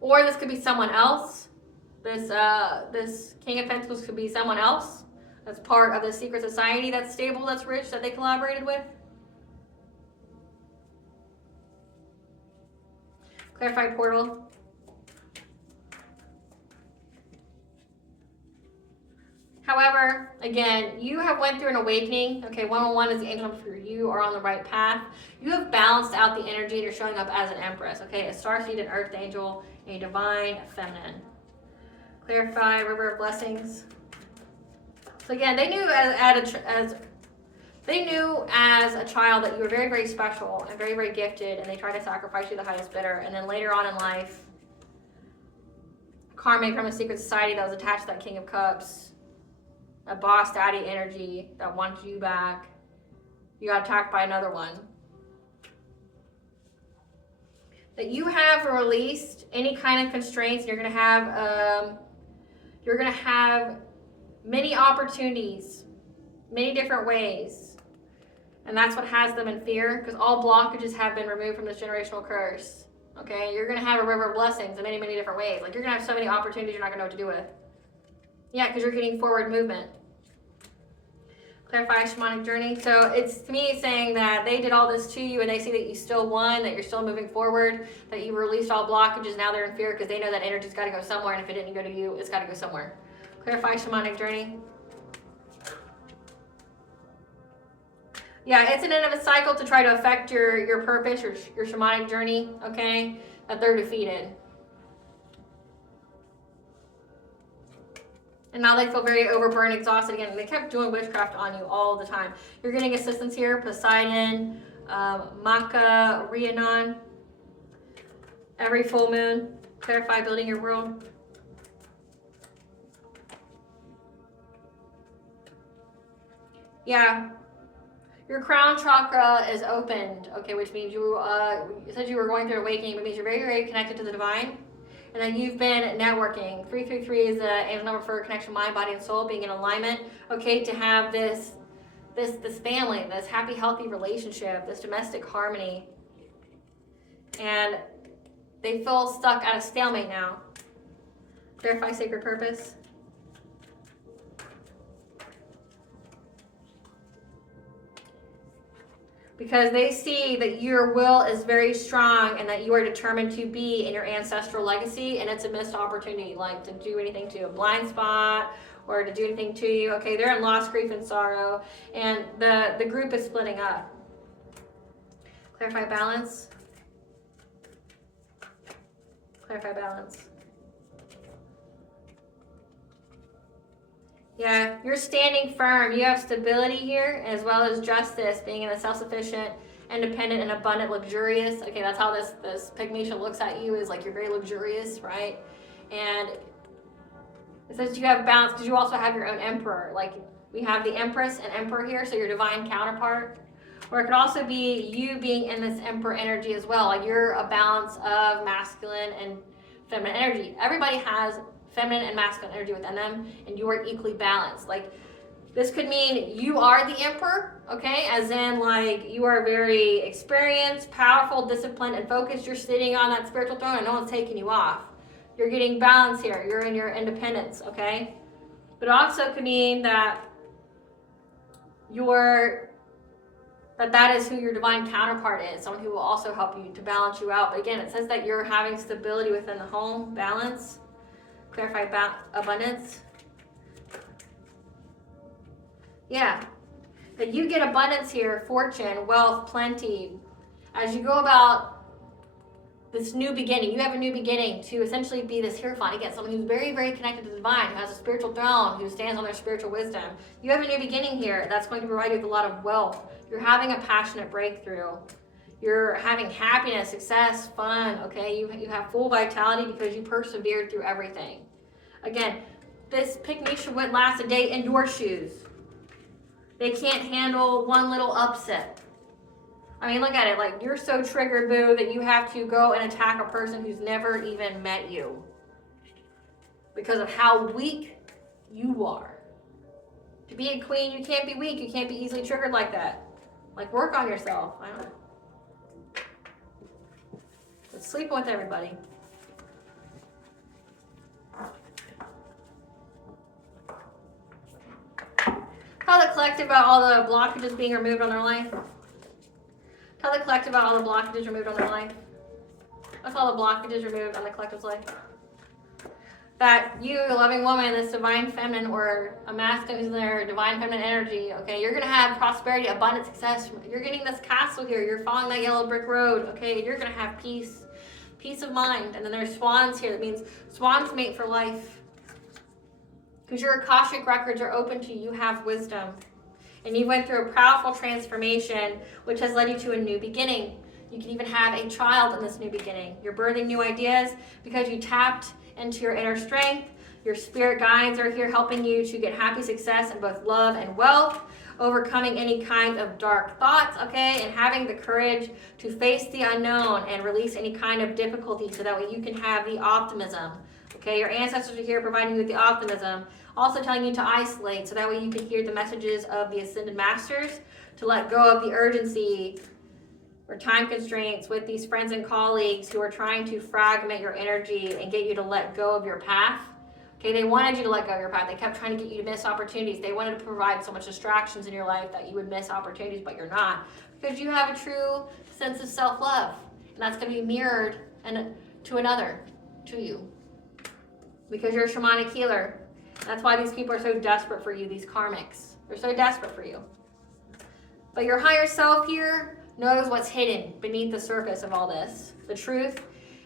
Or this could be someone else. This King of Pentacles could be someone else that's part of the secret society that's stable, that's rich, that they collaborated with. Clarify portal. However, again, you have went through an awakening. Okay, 111 is the angel number for you. You are on the right path. You have balanced out the energy and you're showing up as an empress. Okay, a star-seeded earth angel, a divine feminine. Clarify river of blessings. So again, they knew as They knew as a child that you were very, very special and very, very gifted, and they tried to sacrifice you the highest bidder. And then later on in life, karmic from a secret society that was attached to that King of Cups, a boss daddy energy that wanted you back, you got attacked by another one. That you have released any kind of constraints, and you're gonna have many opportunities, many different ways. And that's what has them in fear, because all blockages have been removed from this generational curse. Okay, you're going to have a river of blessings in many, many different ways. Like, you're going to have so many opportunities you're not going to know what to do with. Yeah, because you're getting forward movement. Clarify shamanic journey. So it's, to me, saying that they did all this to you, and they see that you still won, that you're still moving forward, that you released all blockages. Now they're in fear because they know that energy's got to go somewhere, and if it didn't go to you, it's got to go somewhere. Clarify shamanic journey. Yeah, it's an end of a cycle to try to affect your purpose, your shamanic journey, okay? That they're defeated. And now they feel very overburdened, exhausted again. And they kept doing witchcraft on you all the time. You're getting assistance here. Poseidon, Maka, Rhiannon. Every full moon. Clarify building your world. Yeah. Your crown chakra is opened, okay, which means you said you were going through awakening, but means you're very, very connected to the divine, and that you've been networking. 333 is the angel number for connection, mind, body, and soul, being in alignment, okay, to have this family, this happy, healthy relationship, this domestic harmony, and they feel stuck at a stalemate now. Clarify sacred purpose. Because they see that your will is very strong and that you are determined to be in your ancestral legacy, and it's a missed opportunity, like to do anything to a blind spot or to do anything to you. Okay, they're in loss, grief, and sorrow, and the group is splitting up. Clarify balance. Clarify balance. Yeah, you're standing firm. You have stability here, as well as justice, being in a self-sufficient, independent, and abundant, luxurious. Okay, that's how this Pygmalion looks at you, is like you're very luxurious, right? And it says you have balance because you also have your own emperor. Like, we have the empress and emperor here, so your divine counterpart. Or it could also be you being in this emperor energy as well. Like, you're a balance of masculine and feminine energy. Everybody has feminine and masculine energy within them, and you are equally balanced. Like, this could mean you are the emperor, okay? As in, like, you are very experienced, powerful, disciplined, and focused. You're sitting on that spiritual throne, and no one's taking you off. You're getting balance here. You're in your independence, okay? But it also could mean that that is who your divine counterpart is, someone who will also help you to balance you out. But again, it says that you're having stability within the home, balance. Clarify abundance. Yeah. That you get abundance here, fortune, wealth, plenty. As you go about this new beginning, you have a new beginning to essentially be this Hierophant. Again, someone who's very, very connected to the divine, who has a spiritual throne, who stands on their spiritual wisdom. You have a new beginning here that's going to provide you with a lot of wealth. You're having a passionate breakthrough. You're having happiness, success, fun, okay? You have full vitality because you persevered through everything. Again, this Pygmalion wouldn't last a day in your shoes. They can't handle one little upset. I mean, look at it. Like, you're so triggered, boo, that you have to go and attack a person who's never even met you because of how weak you are. To be a queen, you can't be weak. You can't be easily triggered like that. Like, work on yourself. I don't know. Sleeping with everybody. Tell the collective about all the blockages being removed on their life. Tell the collective about all the blockages removed on their life. What's all the blockages removed on the collective's life? That you, a loving woman, this divine feminine, or a masculine who's in their divine feminine energy, okay, you're going to have prosperity, abundance, success. You're getting this castle here. You're following that yellow brick road, okay? You're going to have peace. Peace of mind. And then there's swans here. That means swans mate for life. Because your Akashic records are open to you. You have wisdom. And you went through a powerful transformation, which has led you to a new beginning. You can even have a child in this new beginning. You're birthing new ideas because you tapped into your inner strength. Your spirit guides are here helping you to get happy success in both love and wealth, overcoming any kind of dark thoughts, okay, and having the courage to face the unknown and release any kind of difficulty so that way you can have the optimism. Okay, your ancestors are here providing you with the optimism, also telling you to isolate so that way you can hear the messages of the Ascended Masters, to let go of the urgency or time constraints with these friends and colleagues who are trying to fragment your energy and get you to let go of your path. Okay, they wanted you to let go of your path. They kept trying to get you to miss opportunities. They wanted to provide so much distractions in your life that you would miss opportunities, but you're not. Because you have a true sense of self-love. And that's going to be mirrored to another, to you. Because you're a shamanic healer. That's why these people are so desperate for you, these karmics. They're so desperate for you. But your higher self here knows what's hidden beneath the surface of all this. The truth,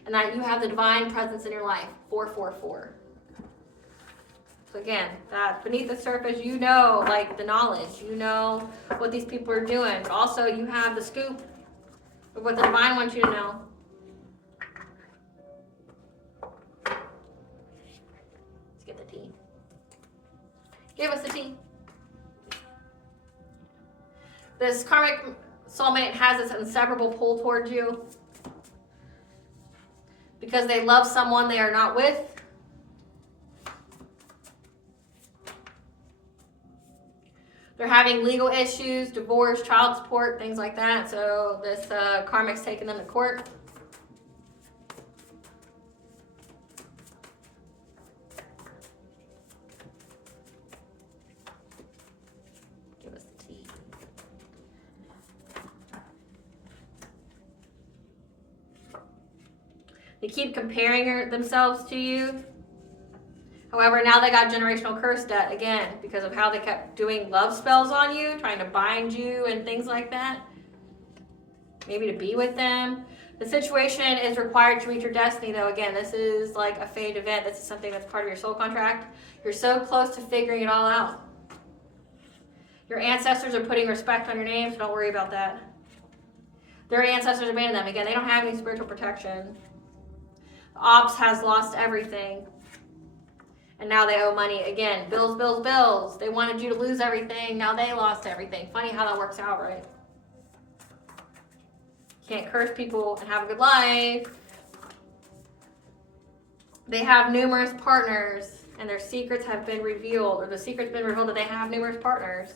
and that you have the divine presence in your life. 444. So again, that beneath the surface, you know, like the knowledge, you know what these people are doing, but also you have the scoop of what the divine wants you to know. Let's get the tea. Give us the tea. This karmic soulmate has this inseparable pull towards you because they love someone they are not with. They're having legal issues, divorce, child support, things like that. So this karmic's taking them to court. Give us the tea. They keep comparing themselves to you. However, now they got generational curse debt again because of how they kept doing love spells on you, trying to bind you and things like that. Maybe to be with them. The situation is required to reach your destiny, though. Again, this is like a fate event. This is something that's part of your soul contract. You're so close to figuring it all out. Your ancestors are putting respect on your name, so don't worry about that. Their ancestors abandoned them. Again, they don't have any spiritual protection. The ops has lost everything. And now they owe money. Again, bills, bills, bills. They wanted you to lose everything. Now they lost everything. Funny how that works out, right? Can't curse people and have a good life. They have numerous partners, and their secrets have been revealed, or the secret's been revealed that they have numerous partners.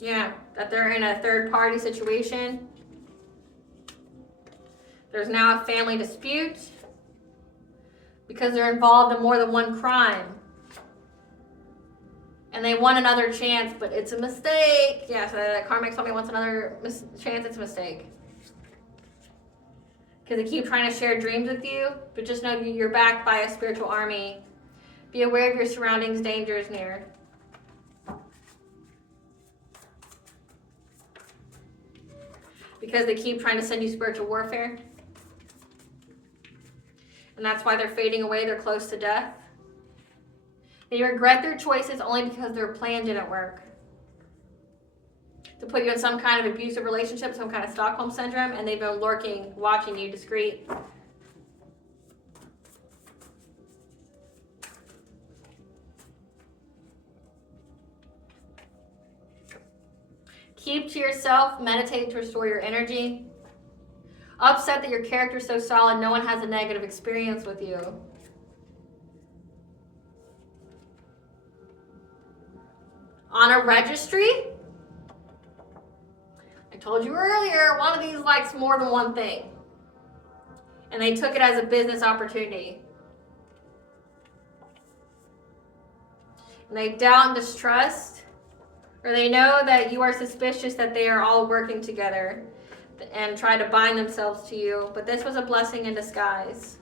Yeah, that they're in a third-party situation. There's now a family dispute because they're involved in more than one crime. And they want another chance, but it's a mistake. Yeah, so that karmic somebody wants another chance, it's a mistake. Because they keep trying to share dreams with you, but just know you're backed by a spiritual army. Be aware of your surroundings, danger is near. Because they keep trying to send you spiritual warfare. And that's why they're fading away, they're close to death. They regret their choices only because their plan didn't work. To put you in some kind of abusive relationship, some kind of Stockholm syndrome, and they've been lurking, watching you discreet. Keep to yourself, meditate to restore your energy. Upset that your character's so solid, no one has a negative experience with you. On a registry, I told you earlier, one of these likes more than one thing. And they took it as a business opportunity. And they doubt and distrust, or they know that you are suspicious that they are all working together and try to bind themselves to you. But this was a blessing in disguise.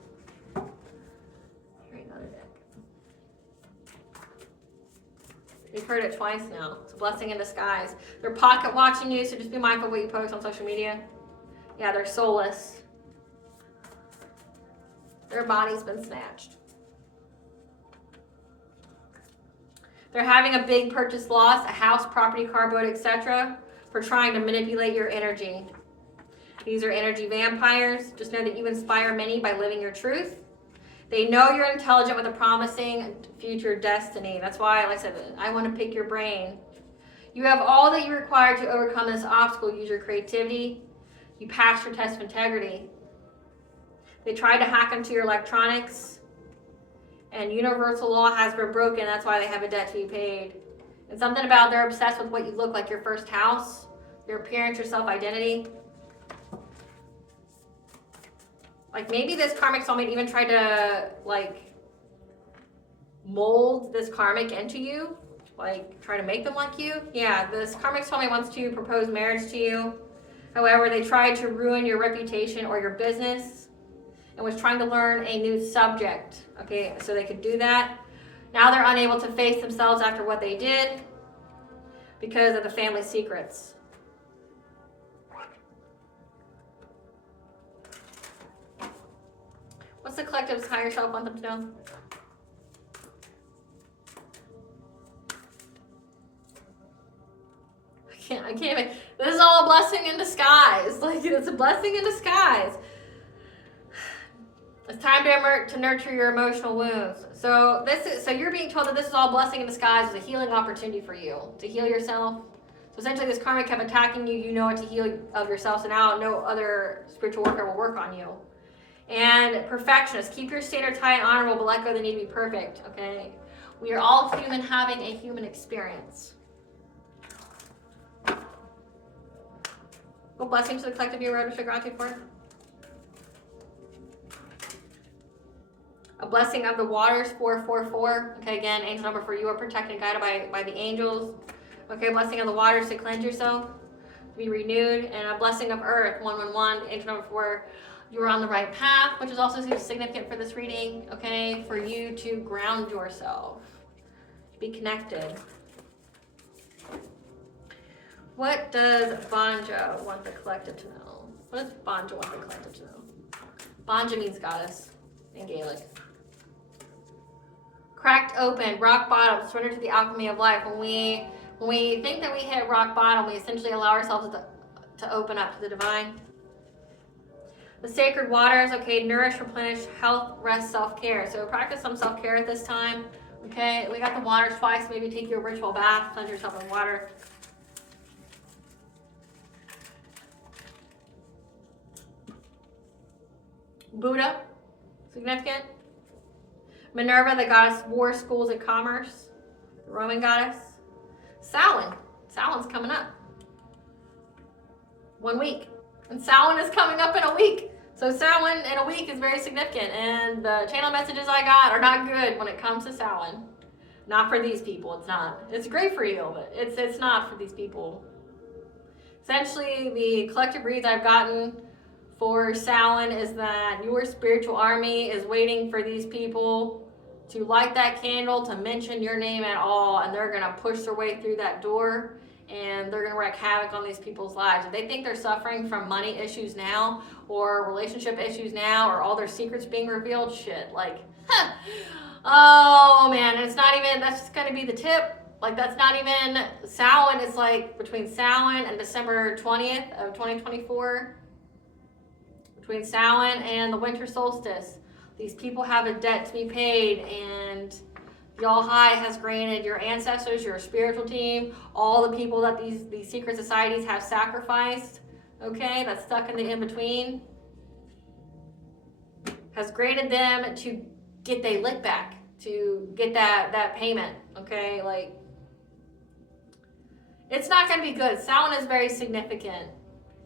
Here's another deck. You've heard it twice now. It's a blessing in disguise. They're pocket watching you, so just be mindful of what you post on social media. Yeah, they're soulless. Their body's been snatched. They're having a big purchase loss, a house, property, car, boat, etc. for trying to manipulate your energy. These are energy vampires. Just know that you inspire many by living your truth. They know you're intelligent with a promising future destiny. That's why, like I said, I want to pick your brain. You have all that you require to overcome this obstacle. Use your creativity. You pass your test of integrity. They tried to hack into your electronics, and universal law has been broken. That's why they have a debt to be paid. And something about they're obsessed with what you look like, your first house, your appearance, your self-identity. Like maybe this karmic soulmate even tried to like mold this karmic into you, like try to make them like you. Yeah, this karmic soulmate wants to propose marriage to you. However, they tried to ruin your reputation or your business and was trying to learn a new subject. Okay, so they could do that. Now they're unable to face themselves after what they did because of the family secrets. What's the collective's higher self want them to know? I can't even. This is all a blessing in disguise. Like, it's a blessing in disguise. It's time to nurture your emotional wounds. So you're being told that this is all blessing in disguise. It's a healing opportunity for you to heal yourself. So essentially, this karma kept attacking you. You know what to heal of yourself. So now no other spiritual worker will work on you. And perfectionist, keep your standards high and honorable, but let go of the need to be perfect. Okay, we are all human, having a human experience. What blessings to the collective you wrote, Mr. Gratitude for? A blessing of the waters, 444. Okay, again, angel number for you are protected and guided by the angels. Okay, blessing of the waters to cleanse yourself, to be renewed, and a blessing of earth, 111, angel number 4. You are on the right path, which is also significant for this reading, okay, for you to ground yourself, be connected. What does Banja want the collective to know? What does Banja want the collective to know? Banja means goddess in Gaelic. Cracked open, rock bottom, surrender to the alchemy of life. When we think that we hit rock bottom, we essentially allow ourselves to open up to the divine. The sacred waters, okay, nourish, replenish, health, rest, self-care. So practice some self-care at this time, okay? We got the waters twice. Maybe take your ritual bath, cleanse yourself in water. Buddha, significant. Minerva, the goddess of war, schools, and commerce. The Roman goddess. Samhain. Samhain's coming up. 1 week. And Samhain is coming up in a week. So Samhain in a week is very significant. And the channel messages I got are not good when it comes to Samhain. Not for these people, it's not. It's great for you, but it's not for these people. Essentially, the collective reads I've gotten for Samhain is that your spiritual army is waiting for these people to light that candle, to mention your name at all, and they're gonna push their way through that door, and they're gonna wreak havoc on these people's lives. If they think they're suffering from money issues now, or relationship issues now, or all their secrets being revealed, shit, like, oh man, and it's not even, that's just gonna be the tip. Like, that's not even, Samhain is like between Samhain and December 20th of 2024, between Samhain and the winter solstice. These people have a debt to be paid, and Yahweh has granted your ancestors, your spiritual team, all the people that these secret societies have sacrificed, okay, that's stuck in the in-between, has granted them to get their lick back, to get that payment, okay, like, it's not going to be good. Samhain is very significant,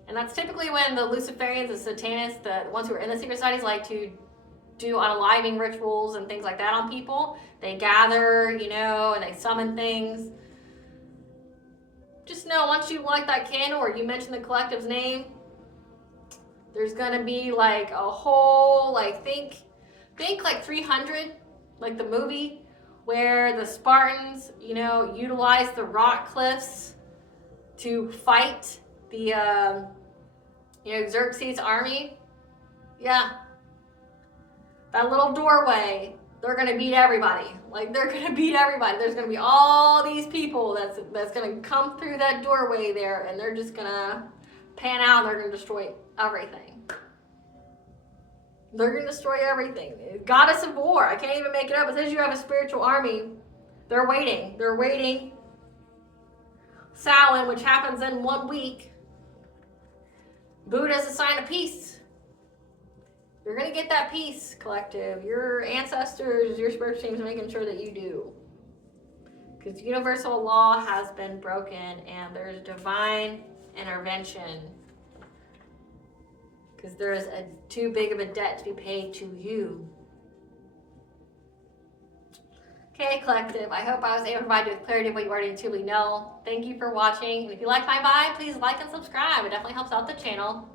and that's typically when the Luciferians, the Satanists, the ones who are in the secret societies like to do unaliving rituals and things like that on people. They gather, you know, and they summon things. Just know, once you light that candle or you mention the collective's name, there's gonna be like a whole, like, think like 300, like the movie, where the Spartans, you know, utilized the rock cliffs to fight the You know, Xerxes' army, yeah. That little doorway, they're gonna beat everybody. Like, they're gonna beat everybody. There's gonna be all these people that's gonna come through that doorway there, and they're just gonna pan out and they're gonna destroy everything. They're gonna destroy everything. Goddess of war, I can't even make it up. It says you have a spiritual army. They're waiting. They're waiting. Samhain, which happens in 1 week. Buddha's a sign of peace. You're going to get that peace, collective. Your ancestors, your spiritual teams, making sure that you do. Because universal law has been broken and there's divine intervention. Because there is too big of a debt to be paid to you. Okay, collective. I hope I was able to provide you with clarity of what you already intuitively know. Thank you for watching. And if you like my vibe, please like and subscribe. It definitely helps out the channel.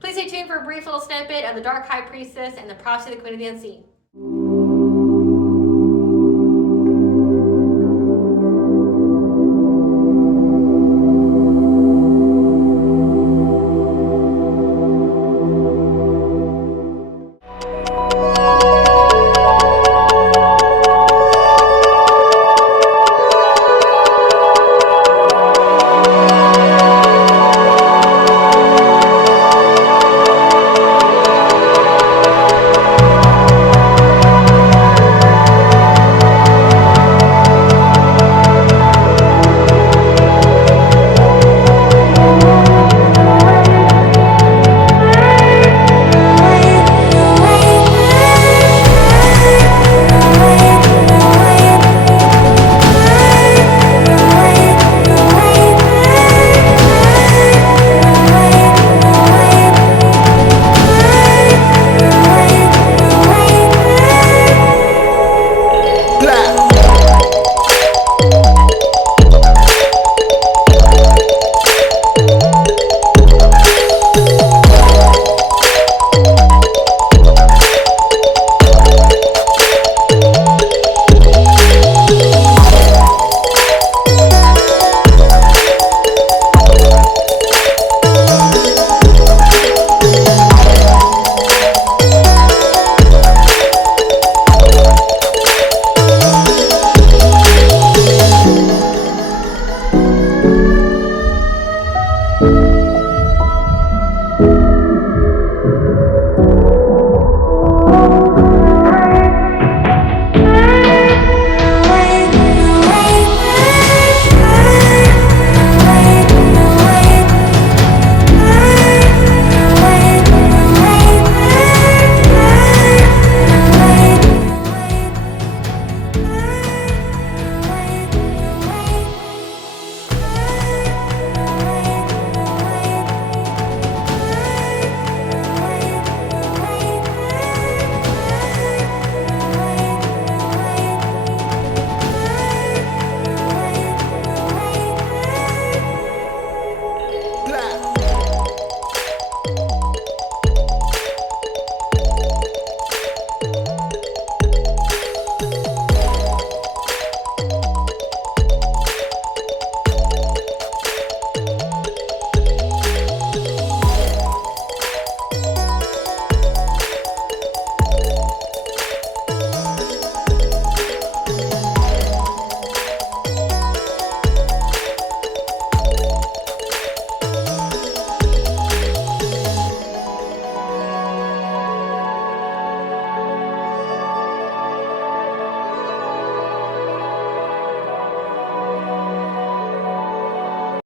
Please stay tuned for a brief little snippet of the Dark High Priestess and the Prophecy of the Queen of the Unseen.